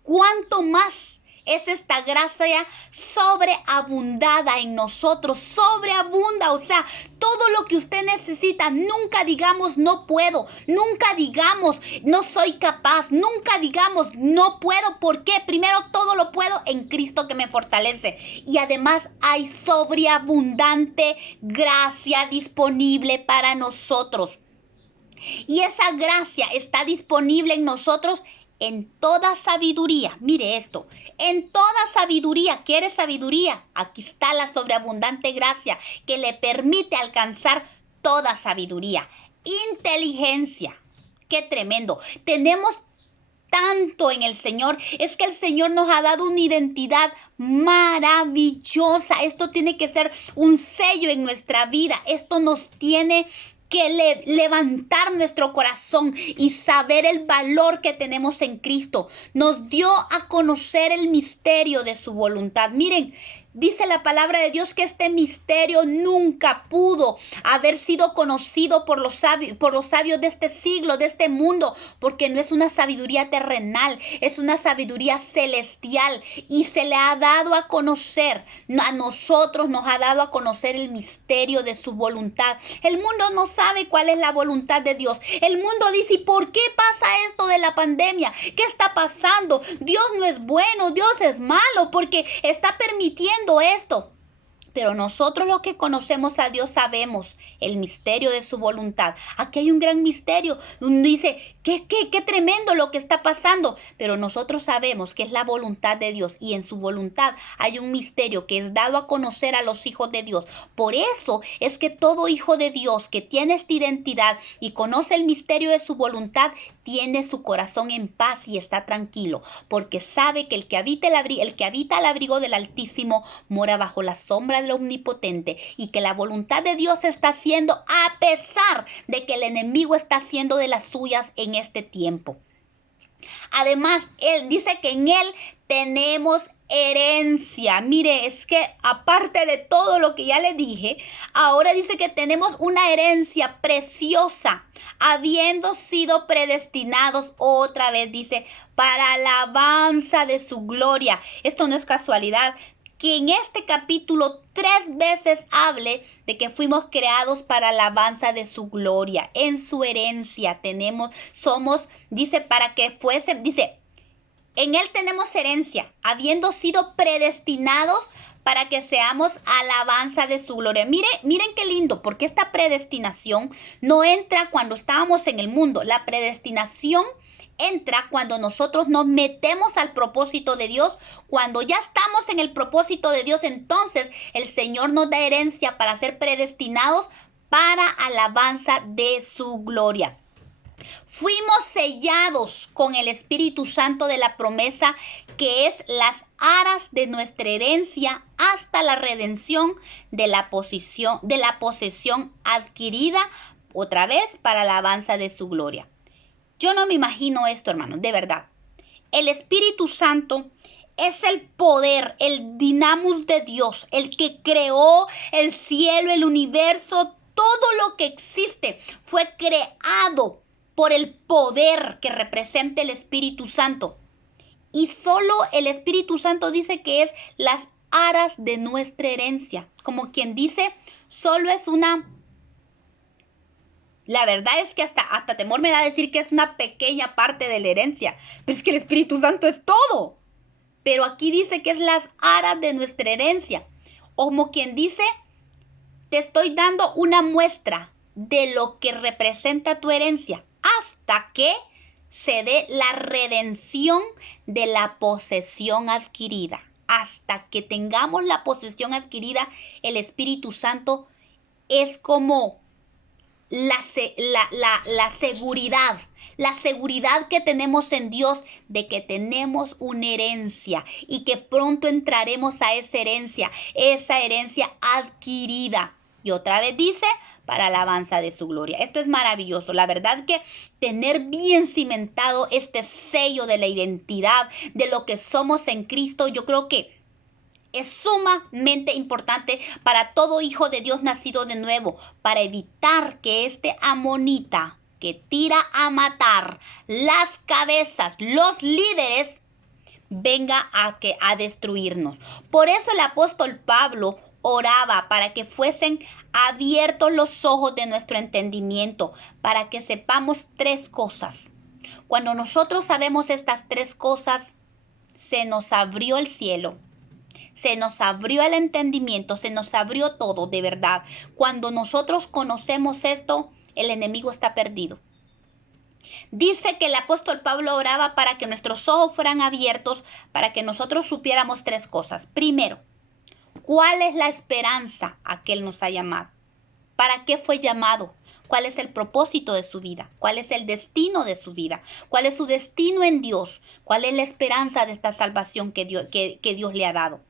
¿cuánto más es esta gracia sobreabundada en nosotros? Sobreabunda, o sea, todo lo que usted necesita. Nunca digamos no puedo, nunca digamos no soy capaz, nunca digamos no puedo. ¿Por qué? Primero, todo lo puedo en Cristo que me fortalece. Y además hay sobreabundante gracia disponible para nosotros. Y esa gracia está disponible en nosotros en toda sabiduría. Mire esto, en toda sabiduría. ¿Quiere sabiduría? Aquí está la sobreabundante gracia que le permite alcanzar toda sabiduría. Inteligencia. Qué tremendo. Tenemos tanto en el Señor. Es que el Señor nos ha dado una identidad maravillosa. Esto tiene que ser un sello en nuestra vida. Esto nos tiene que levantar nuestro corazón y saber el valor que tenemos en Cristo. Nos dio a conocer el misterio de su voluntad. Miren, dice la palabra de Dios que este misterio nunca pudo haber sido conocido por los sabios de este siglo, de este mundo, porque no es una sabiduría terrenal, es una sabiduría celestial y se le ha dado a conocer. A nosotros nos ha dado a conocer el misterio de su voluntad. El mundo no sabe cuál es la voluntad de Dios. El mundo dice, ¿y por qué pasa esto de la pandemia? ¿Qué está pasando? Dios no es bueno, Dios es malo porque está permitiendo esto. Pero nosotros los que conocemos a Dios sabemos el misterio de su voluntad. Aquí hay un gran misterio. Uno dice, qué tremendo lo que está pasando. Pero nosotros sabemos que es la voluntad de Dios. Y en su voluntad hay un misterio que es dado a conocer a los hijos de Dios. Por eso es que todo hijo de Dios que tiene esta identidad y conoce el misterio de su voluntad, tiene su corazón en paz y está tranquilo. Porque sabe que el que habita al abrigo del Altísimo mora bajo la sombra del Omnipotente, y que la voluntad de Dios se está haciendo a pesar de que el enemigo está haciendo de las suyas en este tiempo. Además, él dice que en él tenemos herencia. Mire, es que aparte de todo lo que ya le dije, ahora dice que tenemos una herencia preciosa, habiendo sido predestinados, otra vez dice, para alabanza de su gloria. Esto no es casualidad que en este capítulo 3 veces hable de que fuimos creados para alabanza de su gloria. En su herencia dice, para que fuesen, dice, en él tenemos herencia, habiendo sido predestinados para que seamos alabanza de su gloria. Miren qué lindo, porque esta predestinación no entra cuando estábamos en el mundo. La predestinación entra cuando nosotros nos metemos al propósito de Dios. Cuando ya estamos en el propósito de Dios, entonces el Señor nos da herencia para ser predestinados para alabanza de su gloria. Fuimos sellados con el Espíritu Santo de la promesa, que es las aras de nuestra herencia hasta la redención de la posesión adquirida, otra vez para alabanza de su gloria. Yo no me imagino esto, hermanos, de verdad. El Espíritu Santo es el poder, el dinamus de Dios, el que creó el cielo, el universo, todo lo que existe fue creado por el poder que representa el Espíritu Santo. Y solo el Espíritu Santo dice que es las aras de nuestra herencia. Como quien dice, solo es una... La verdad es que hasta temor me da decir que es una pequeña parte de la herencia. Pero es que el Espíritu Santo es todo. Pero aquí dice que es las aras de nuestra herencia. Como quien dice, te estoy dando una muestra de lo que representa tu herencia, hasta que se dé la redención de la posesión adquirida. Hasta que tengamos la posesión adquirida, el Espíritu Santo es como la seguridad que tenemos en Dios de que tenemos una herencia y que pronto entraremos a esa herencia adquirida. Y otra vez dice, para alabanza de su gloria. Esto es maravilloso. La verdad que tener bien cimentado este sello de la identidad, de lo que somos en Cristo, yo creo que es sumamente importante para todo hijo de Dios nacido de nuevo, para evitar que este amonita que tira a matar las cabezas, los líderes, venga a destruirnos. Por eso el apóstol Pablo oraba para que fuesen abiertos los ojos de nuestro entendimiento, para que sepamos 3 cosas. Cuando nosotros sabemos estas 3 cosas, se nos abrió el cielo. Se nos abrió el entendimiento, se nos abrió todo, de verdad. Cuando nosotros conocemos esto, el enemigo está perdido. Dice que el apóstol Pablo oraba para que nuestros ojos fueran abiertos, para que nosotros supiéramos 3 cosas. Primero, ¿cuál es la esperanza a que Él nos ha llamado? ¿Para qué fue llamado? ¿Cuál es el propósito de su vida? ¿Cuál es el destino de su vida? ¿Cuál es su destino en Dios? ¿Cuál es la esperanza de esta salvación que Dios le ha dado?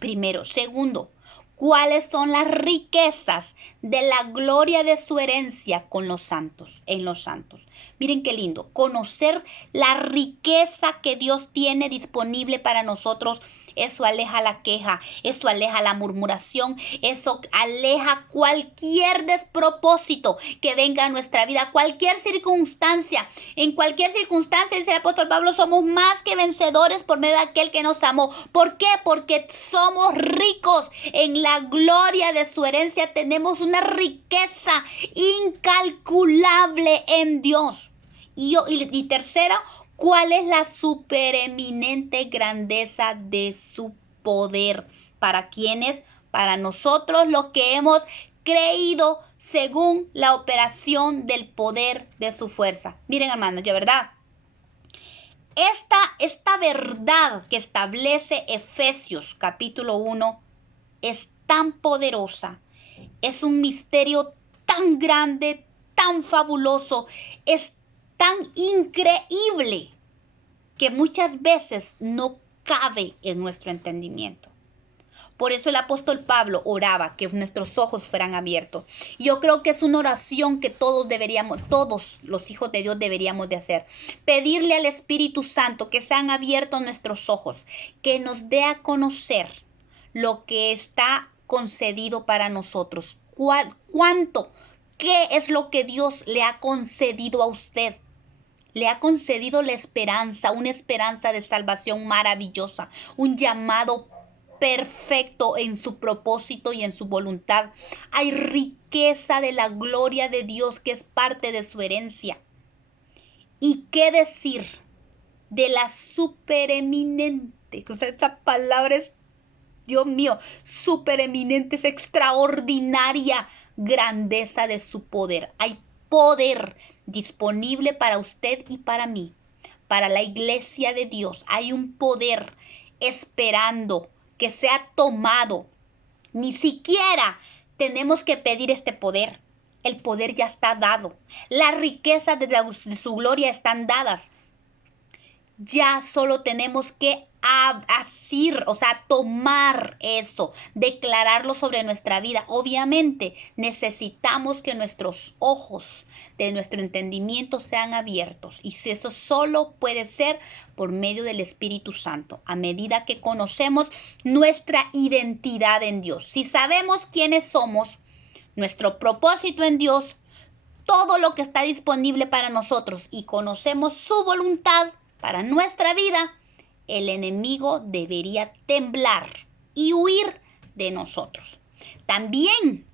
Primero. Segundo, ¿cuáles son las riquezas de la gloria de su herencia con los santos, en los santos? Miren qué lindo, conocer la riqueza que Dios tiene disponible para nosotros. Eso aleja la queja, eso aleja la murmuración, eso aleja cualquier despropósito que venga a nuestra vida, cualquier circunstancia. En cualquier circunstancia, dice el apóstol Pablo, somos más que vencedores por medio de aquel que nos amó. ¿Por qué? Porque somos ricos en la gloria de su herencia. Tenemos una riqueza incalculable en Dios. Y tercero, ¿cuál es la supereminente grandeza de su poder? ¿Para quiénes? para nosotros los que hemos creído según la operación del poder de su fuerza. Miren, hermanos, de verdad, esta verdad que establece Efesios capítulo 1 es tan poderosa, es un misterio tan grande, tan fabuloso, es tan increíble que muchas veces no cabe en nuestro entendimiento. Por eso el apóstol Pablo oraba que nuestros ojos fueran abiertos. Yo creo que es una oración que todos los hijos de Dios deberíamos de hacer. Pedirle al Espíritu Santo que sean abiertos nuestros ojos, que nos dé a conocer lo que está concedido para nosotros. ¿Cuánto? ¿Qué es lo que Dios le ha concedido a usted? Le ha concedido la esperanza, una esperanza de salvación maravillosa, un llamado perfecto en su propósito y en su voluntad. Hay riqueza de la gloria de Dios que es parte de su herencia. ¿Y qué decir de la supereminente? O sea, esa palabra es, Dios mío, supereminente, es extraordinaria grandeza de su poder. Hay poder disponible para usted y para mí, para la iglesia de Dios. Hay un poder esperando que sea tomado. Ni siquiera tenemos que pedir este poder. El poder ya está dado. Las riquezas de su gloria están dadas. Ya solo tenemos que asir, o sea, tomar eso, declararlo sobre nuestra vida. Obviamente necesitamos que nuestros ojos de nuestro entendimiento sean abiertos, y eso solo puede ser por medio del Espíritu Santo, a medida que conocemos nuestra identidad en Dios. Si sabemos quiénes somos, nuestro propósito en Dios, todo lo que está disponible para nosotros, y conocemos su voluntad para nuestra vida, el enemigo debería temblar y huir de nosotros. También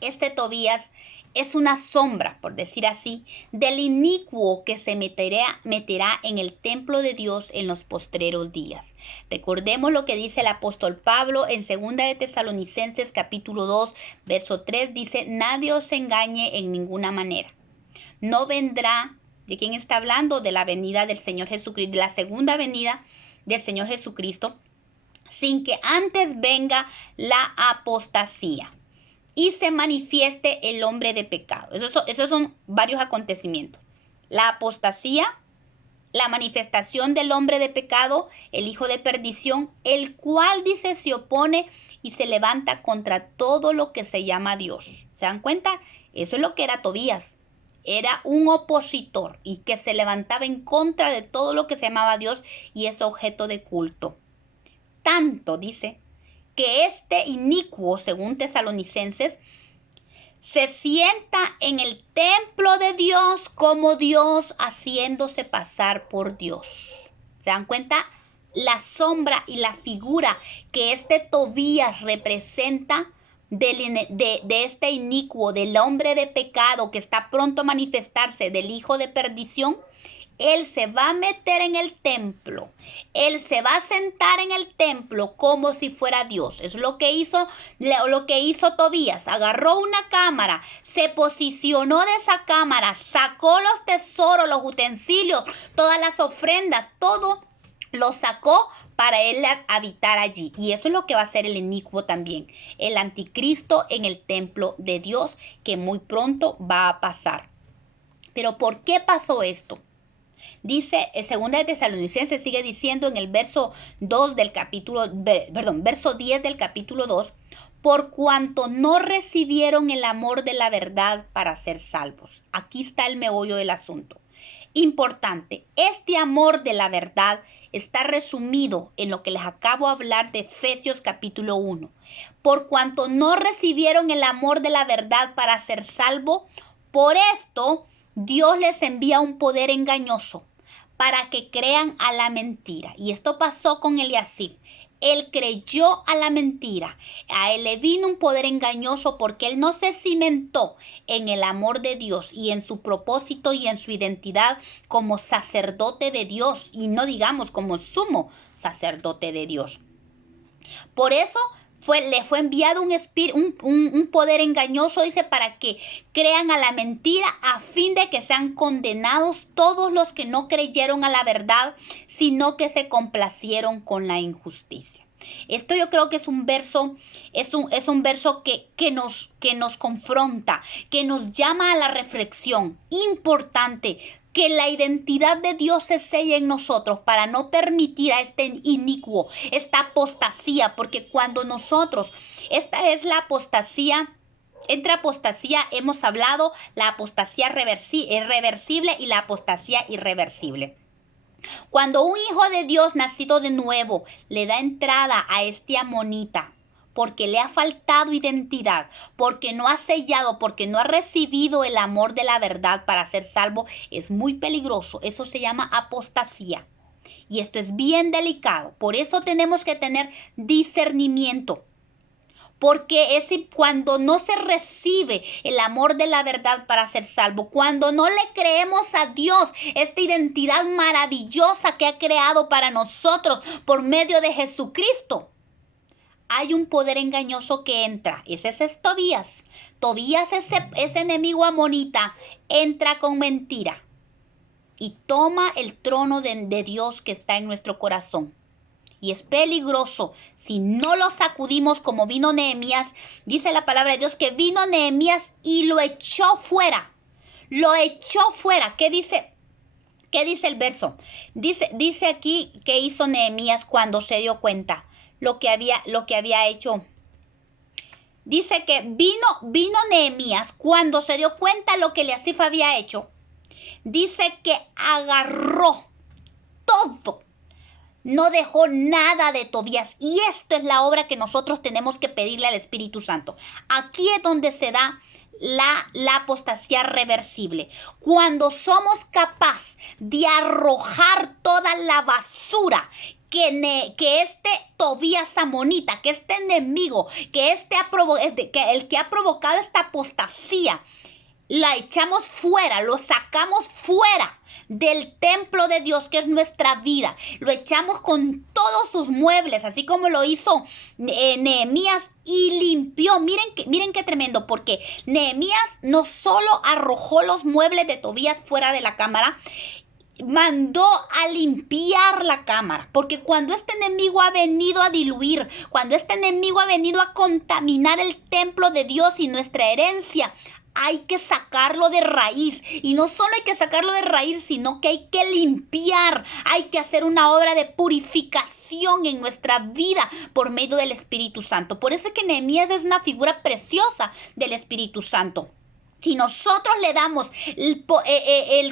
este Tobías es una sombra, por decir así, del inicuo que se meterá en el templo de Dios en los postreros días. Recordemos lo que dice el apóstol Pablo en 2 de Tesalonicenses capítulo 2, verso 3, dice: nadie os engañe en ninguna manera. No vendrá. ¿De quién está hablando? De la venida del Señor Jesucristo, de la segunda venida del Señor Jesucristo, sin que antes venga la apostasía y se manifieste el hombre de pecado. Esos son varios acontecimientos. La apostasía, la manifestación del hombre de pecado, el hijo de perdición, el cual, dice, se opone y se levanta contra todo lo que se llama Dios. ¿Se dan cuenta? Eso es lo que era Tobías. Era un opositor y que se levantaba en contra de todo lo que se llamaba Dios y es objeto de culto. Tanto, dice, que este inicuo, según Tesalonicenses, se sienta en el templo de Dios como Dios, haciéndose pasar por Dios. ¿Se dan cuenta? La sombra y la figura que este Tobías representa de este inicuo, del hombre de pecado que está pronto a manifestarse, del hijo de perdición. Él se va a meter en el templo. Él se va a sentar en el templo como si fuera Dios. Es lo que hizo Tobías. Agarró una cámara, se posicionó de esa cámara, sacó los tesoros, los utensilios, todas las ofrendas, todo lo sacó para él habitar allí. Y eso es lo que va a hacer el inicuo también. El anticristo en el templo de Dios, que muy pronto va a pasar. Pero ¿por qué pasó esto? Dice, en 2 de Tesalonicenses sigue diciendo en el verso 2 del capítulo, verso 10 del capítulo 2, por cuanto no recibieron el amor de la verdad para ser salvos. Aquí está el meollo del asunto. Importante, este amor de la verdad está resumido en lo que les acabo de hablar de Efesios capítulo 1. Por cuanto no recibieron el amor de la verdad para ser salvo, por esto Dios les envía un poder engañoso para que crean a la mentira. Y esto pasó con Eliasib. Él creyó a la mentira. A él le vino un poder engañoso porque él no se cimentó en el amor de Dios y en su propósito y en su identidad como sacerdote de Dios, y no digamos como sumo sacerdote de Dios. Por eso le fue enviado un poder engañoso, dice, para que crean a la mentira, a fin de que sean condenados todos los que no creyeron a la verdad, sino que se complacieron con la injusticia. Esto yo creo que es un verso, es un verso que nos confronta, que nos llama a la reflexión. Importante que la identidad de Dios se selle en nosotros para no permitir a este inicuo, esta apostasía, porque cuando nosotros, esta es la apostasía. Entre apostasía hemos hablado, la apostasía reversible y la apostasía irreversible. Cuando un hijo de Dios nacido de nuevo le da entrada a este amonita, porque le ha faltado identidad, porque no ha sellado, porque no ha recibido el amor de la verdad para ser salvo, es muy peligroso. Eso se llama apostasía. Y esto es bien delicado. Por eso tenemos que tener discernimiento. Porque cuando no se recibe el amor de la verdad para ser salvo, cuando no le creemos a Dios esta identidad maravillosa que ha creado para nosotros por medio de Jesucristo, hay un poder engañoso que entra. Ese es Tobías. Tobías, ese enemigo amonita, entra con mentira y toma el trono de Dios que está en nuestro corazón. Y es peligroso si no lo sacudimos como vino Nehemías. Dice la palabra de Dios que vino Nehemías y lo echó fuera. Lo echó fuera. ¿Qué dice el verso? Dice aquí que hizo Nehemías cuando se dio cuenta lo que había hecho. Dice que vino Nehemías cuando se dio cuenta lo que Eliasif había hecho. Dice que agarró todo. No dejó nada de Tobías. Y esto es la obra que nosotros tenemos que pedirle al Espíritu Santo. Aquí es donde se da la apostasía reversible. Cuando somos capaces de arrojar toda la basura que este Tobías amonita, que este enemigo, que el que ha provocado esta apostasía, la echamos fuera, lo sacamos fuera del templo de Dios que es nuestra vida. Lo echamos con todos sus muebles, así como lo hizo Nehemías, y limpió. Miren qué tremendo, porque Nehemías no solo arrojó los muebles de Tobías fuera de la cámara, mandó a limpiar la cámara, porque cuando este enemigo ha venido a diluir, cuando este enemigo ha venido a contaminar el templo de Dios y nuestra herencia, hay que sacarlo de raíz. Y no solo hay que sacarlo de raíz, sino que hay que limpiar. Hay que hacer una obra de purificación en nuestra vida por medio del Espíritu Santo. Por eso es que Nehemías es una figura preciosa del Espíritu Santo. Si nosotros le damos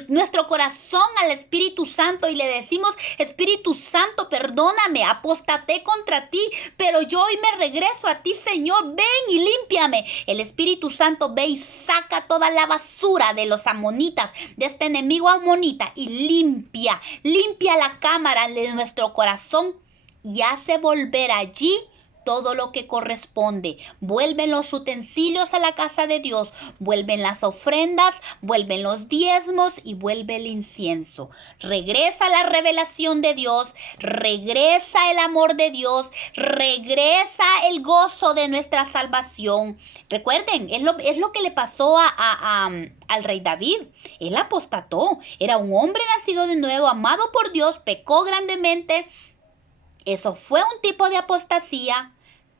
nuestro corazón al Espíritu Santo y le decimos: Espíritu Santo, perdóname, apostaté contra ti, pero yo hoy me regreso a ti, Señor, ven y límpiame. El Espíritu Santo ve y saca toda la basura de los amonitas, de este enemigo amonita, y limpia la cámara de nuestro corazón y hace volver allí todo lo que corresponde. Vuelven los utensilios a la casa de Dios, vuelven las ofrendas, vuelven los diezmos y vuelve el incienso. Regresa la revelación de Dios, regresa el amor de Dios, regresa el gozo de nuestra salvación. Recuerden, es lo que le pasó al rey David. Él apostató, era un hombre nacido de nuevo, amado por Dios, pecó grandemente. Eso fue un tipo de apostasía,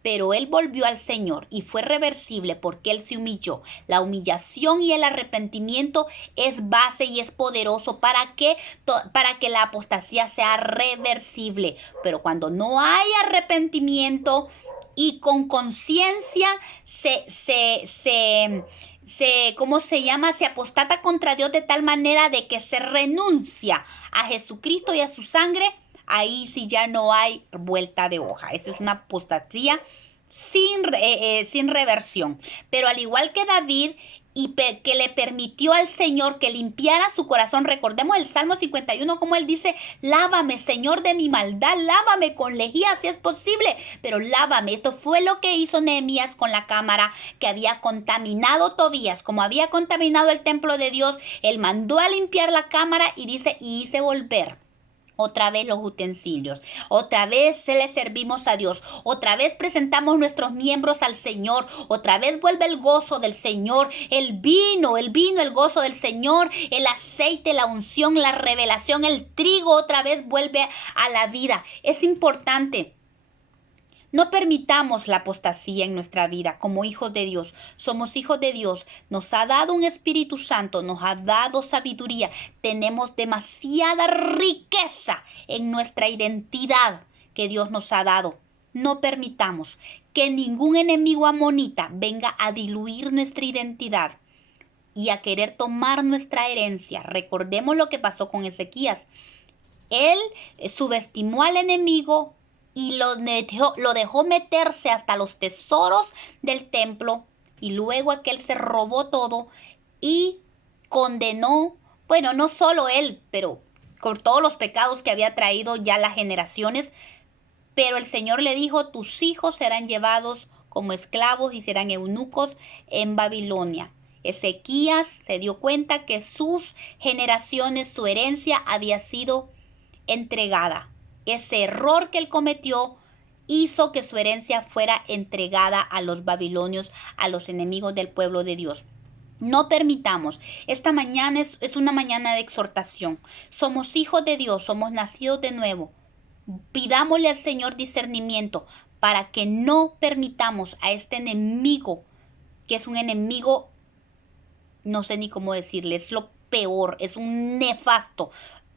pero él volvió al Señor y fue reversible porque él se humilló. La humillación y el arrepentimiento es base y es poderoso para que la apostasía sea reversible. Pero cuando no hay arrepentimiento y con conciencia ¿cómo se llama? Se apostata contra Dios de tal manera de que se renuncia a Jesucristo y a su sangre. Ahí sí ya no hay vuelta de hoja. Eso es una apostasía sin reversión. Pero al igual que David, que le permitió al Señor que limpiara su corazón. Recordemos el Salmo 51, como él dice: lávame, Señor, de mi maldad, lávame con lejía si es posible, pero lávame. Esto fue lo que hizo Nehemías con la cámara que había contaminado Tobías. Como había contaminado el templo de Dios, él mandó a limpiar la cámara y dice: y hice volver Otra vez los utensilios, otra vez se le servimos a Dios, otra vez presentamos nuestros miembros al Señor, otra vez vuelve el gozo del Señor, el vino, el gozo del Señor, el aceite, la unción, la revelación, el trigo otra vez vuelve a la vida. Es importante. No permitamos la apostasía en nuestra vida como hijos de Dios. Somos hijos de Dios. Nos ha dado un Espíritu Santo, nos ha dado sabiduría. Tenemos demasiada riqueza en nuestra identidad que Dios nos ha dado. No permitamos que ningún enemigo amonita venga a diluir nuestra identidad y a querer tomar nuestra herencia. Recordemos lo que pasó con Ezequías. Él subestimó al enemigo y lo dejó meterse hasta los tesoros del templo, y luego aquel se robó todo y condenó, bueno, no solo él, pero con todos los pecados que había traído ya las generaciones. Pero el Señor le dijo: tus hijos serán llevados como esclavos y serán eunucos en Babilonia. Ezequías se dio cuenta que sus generaciones, su herencia había sido entregada. Ese error que él cometió hizo que su herencia fuera entregada a los babilonios, a los enemigos del pueblo de Dios. No permitamos. Esta mañana es una mañana de exhortación. Somos hijos de Dios, somos nacidos de nuevo. Pidámosle al Señor discernimiento para que no permitamos a este enemigo, que es un enemigo, no sé ni cómo decirle, es lo peor, es un nefasto,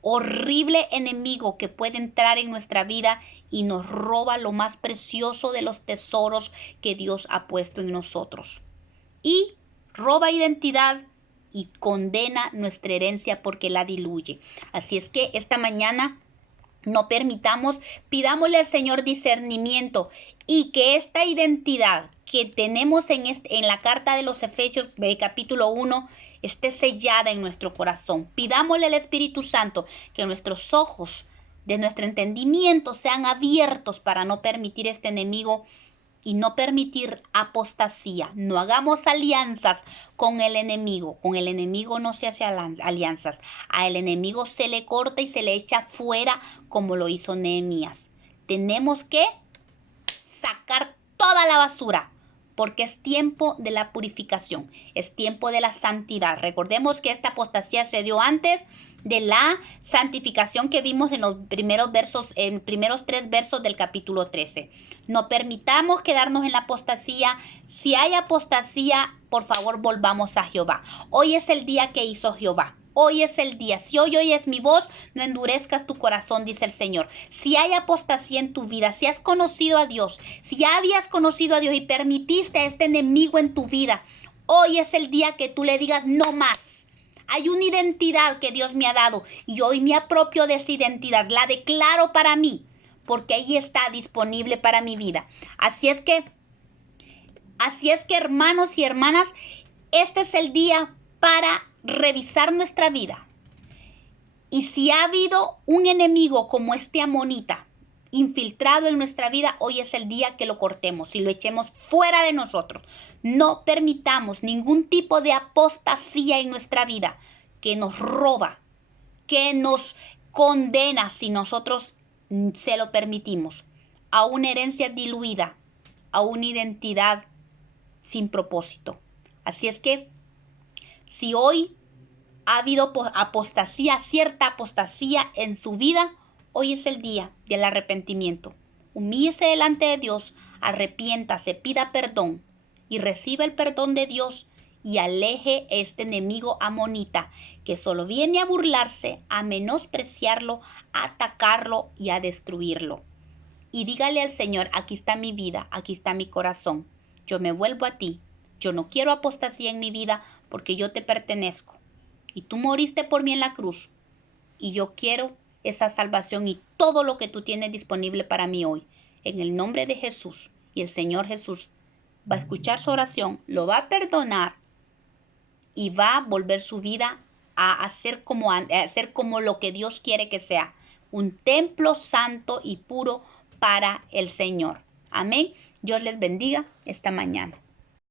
horrible enemigo que puede entrar en nuestra vida y nos roba lo más precioso de los tesoros que Dios ha puesto en nosotros. Y roba identidad y condena nuestra herencia porque la diluye. Así es que esta mañana no permitamos, pidámosle al Señor discernimiento y que esta identidad que tenemos en la carta de los Efesios, capítulo 1, esté sellada en nuestro corazón. Pidámosle al Espíritu Santo que nuestros ojos de nuestro entendimiento sean abiertos para no permitir este enemigo y no permitir apostasía. No hagamos alianzas con el enemigo. Con el enemigo no se hace alianzas. Al enemigo se le corta y se le echa fuera como lo hizo Nehemías. Tenemos que sacar toda la basura, porque es tiempo de la purificación, es tiempo de la santidad. Recordemos que esta apostasía se dio antes de la santificación que vimos en los primeros 3 versos del capítulo 13. No permitamos quedarnos en la apostasía. Si hay apostasía, por favor, volvamos a Jehová. Hoy es el día que hizo Jehová. Hoy es el día. Si hoy oyes mi voz, no endurezcas tu corazón, dice el Señor. Si hay apostasía en tu vida, si has conocido a Dios, si ya habías conocido a Dios y permitiste a este enemigo en tu vida, hoy es el día que tú le digas no más. Hay una identidad que Dios me ha dado y hoy me apropio de esa identidad. La declaro para mí, porque ahí está disponible para mi vida. Así es que, hermanos y hermanas, este es el día para revisar nuestra vida. Y si ha habido un enemigo como este amonita infiltrado en nuestra vida, hoy es el día que lo cortemos y lo echemos fuera de nosotros. No permitamos ningún tipo de apostasía en nuestra vida que nos roba, que nos condena si nosotros se lo permitimos, a una herencia diluida, a una identidad sin propósito. Así es que si hoy ha habido apostasía, cierta apostasía en su vida, hoy es el día del arrepentimiento. Humíllese delante de Dios, arrepiéntase, pida perdón y reciba el perdón de Dios y aleje este enemigo amonita que solo viene a burlarse, a menospreciarlo, a atacarlo y a destruirlo. Y dígale al Señor: aquí está mi vida, aquí está mi corazón. Yo me vuelvo a ti. Yo no quiero apostasía en mi vida porque yo te pertenezco. Y tú moriste por mí en la cruz. Y yo quiero esa salvación y todo lo que tú tienes disponible para mí hoy. En el nombre de Jesús. Y el Señor Jesús va a escuchar su oración, lo va a perdonar y va a volver su vida a hacer como lo que Dios quiere que sea. Un templo santo y puro para el Señor. Amén. Dios les bendiga esta mañana.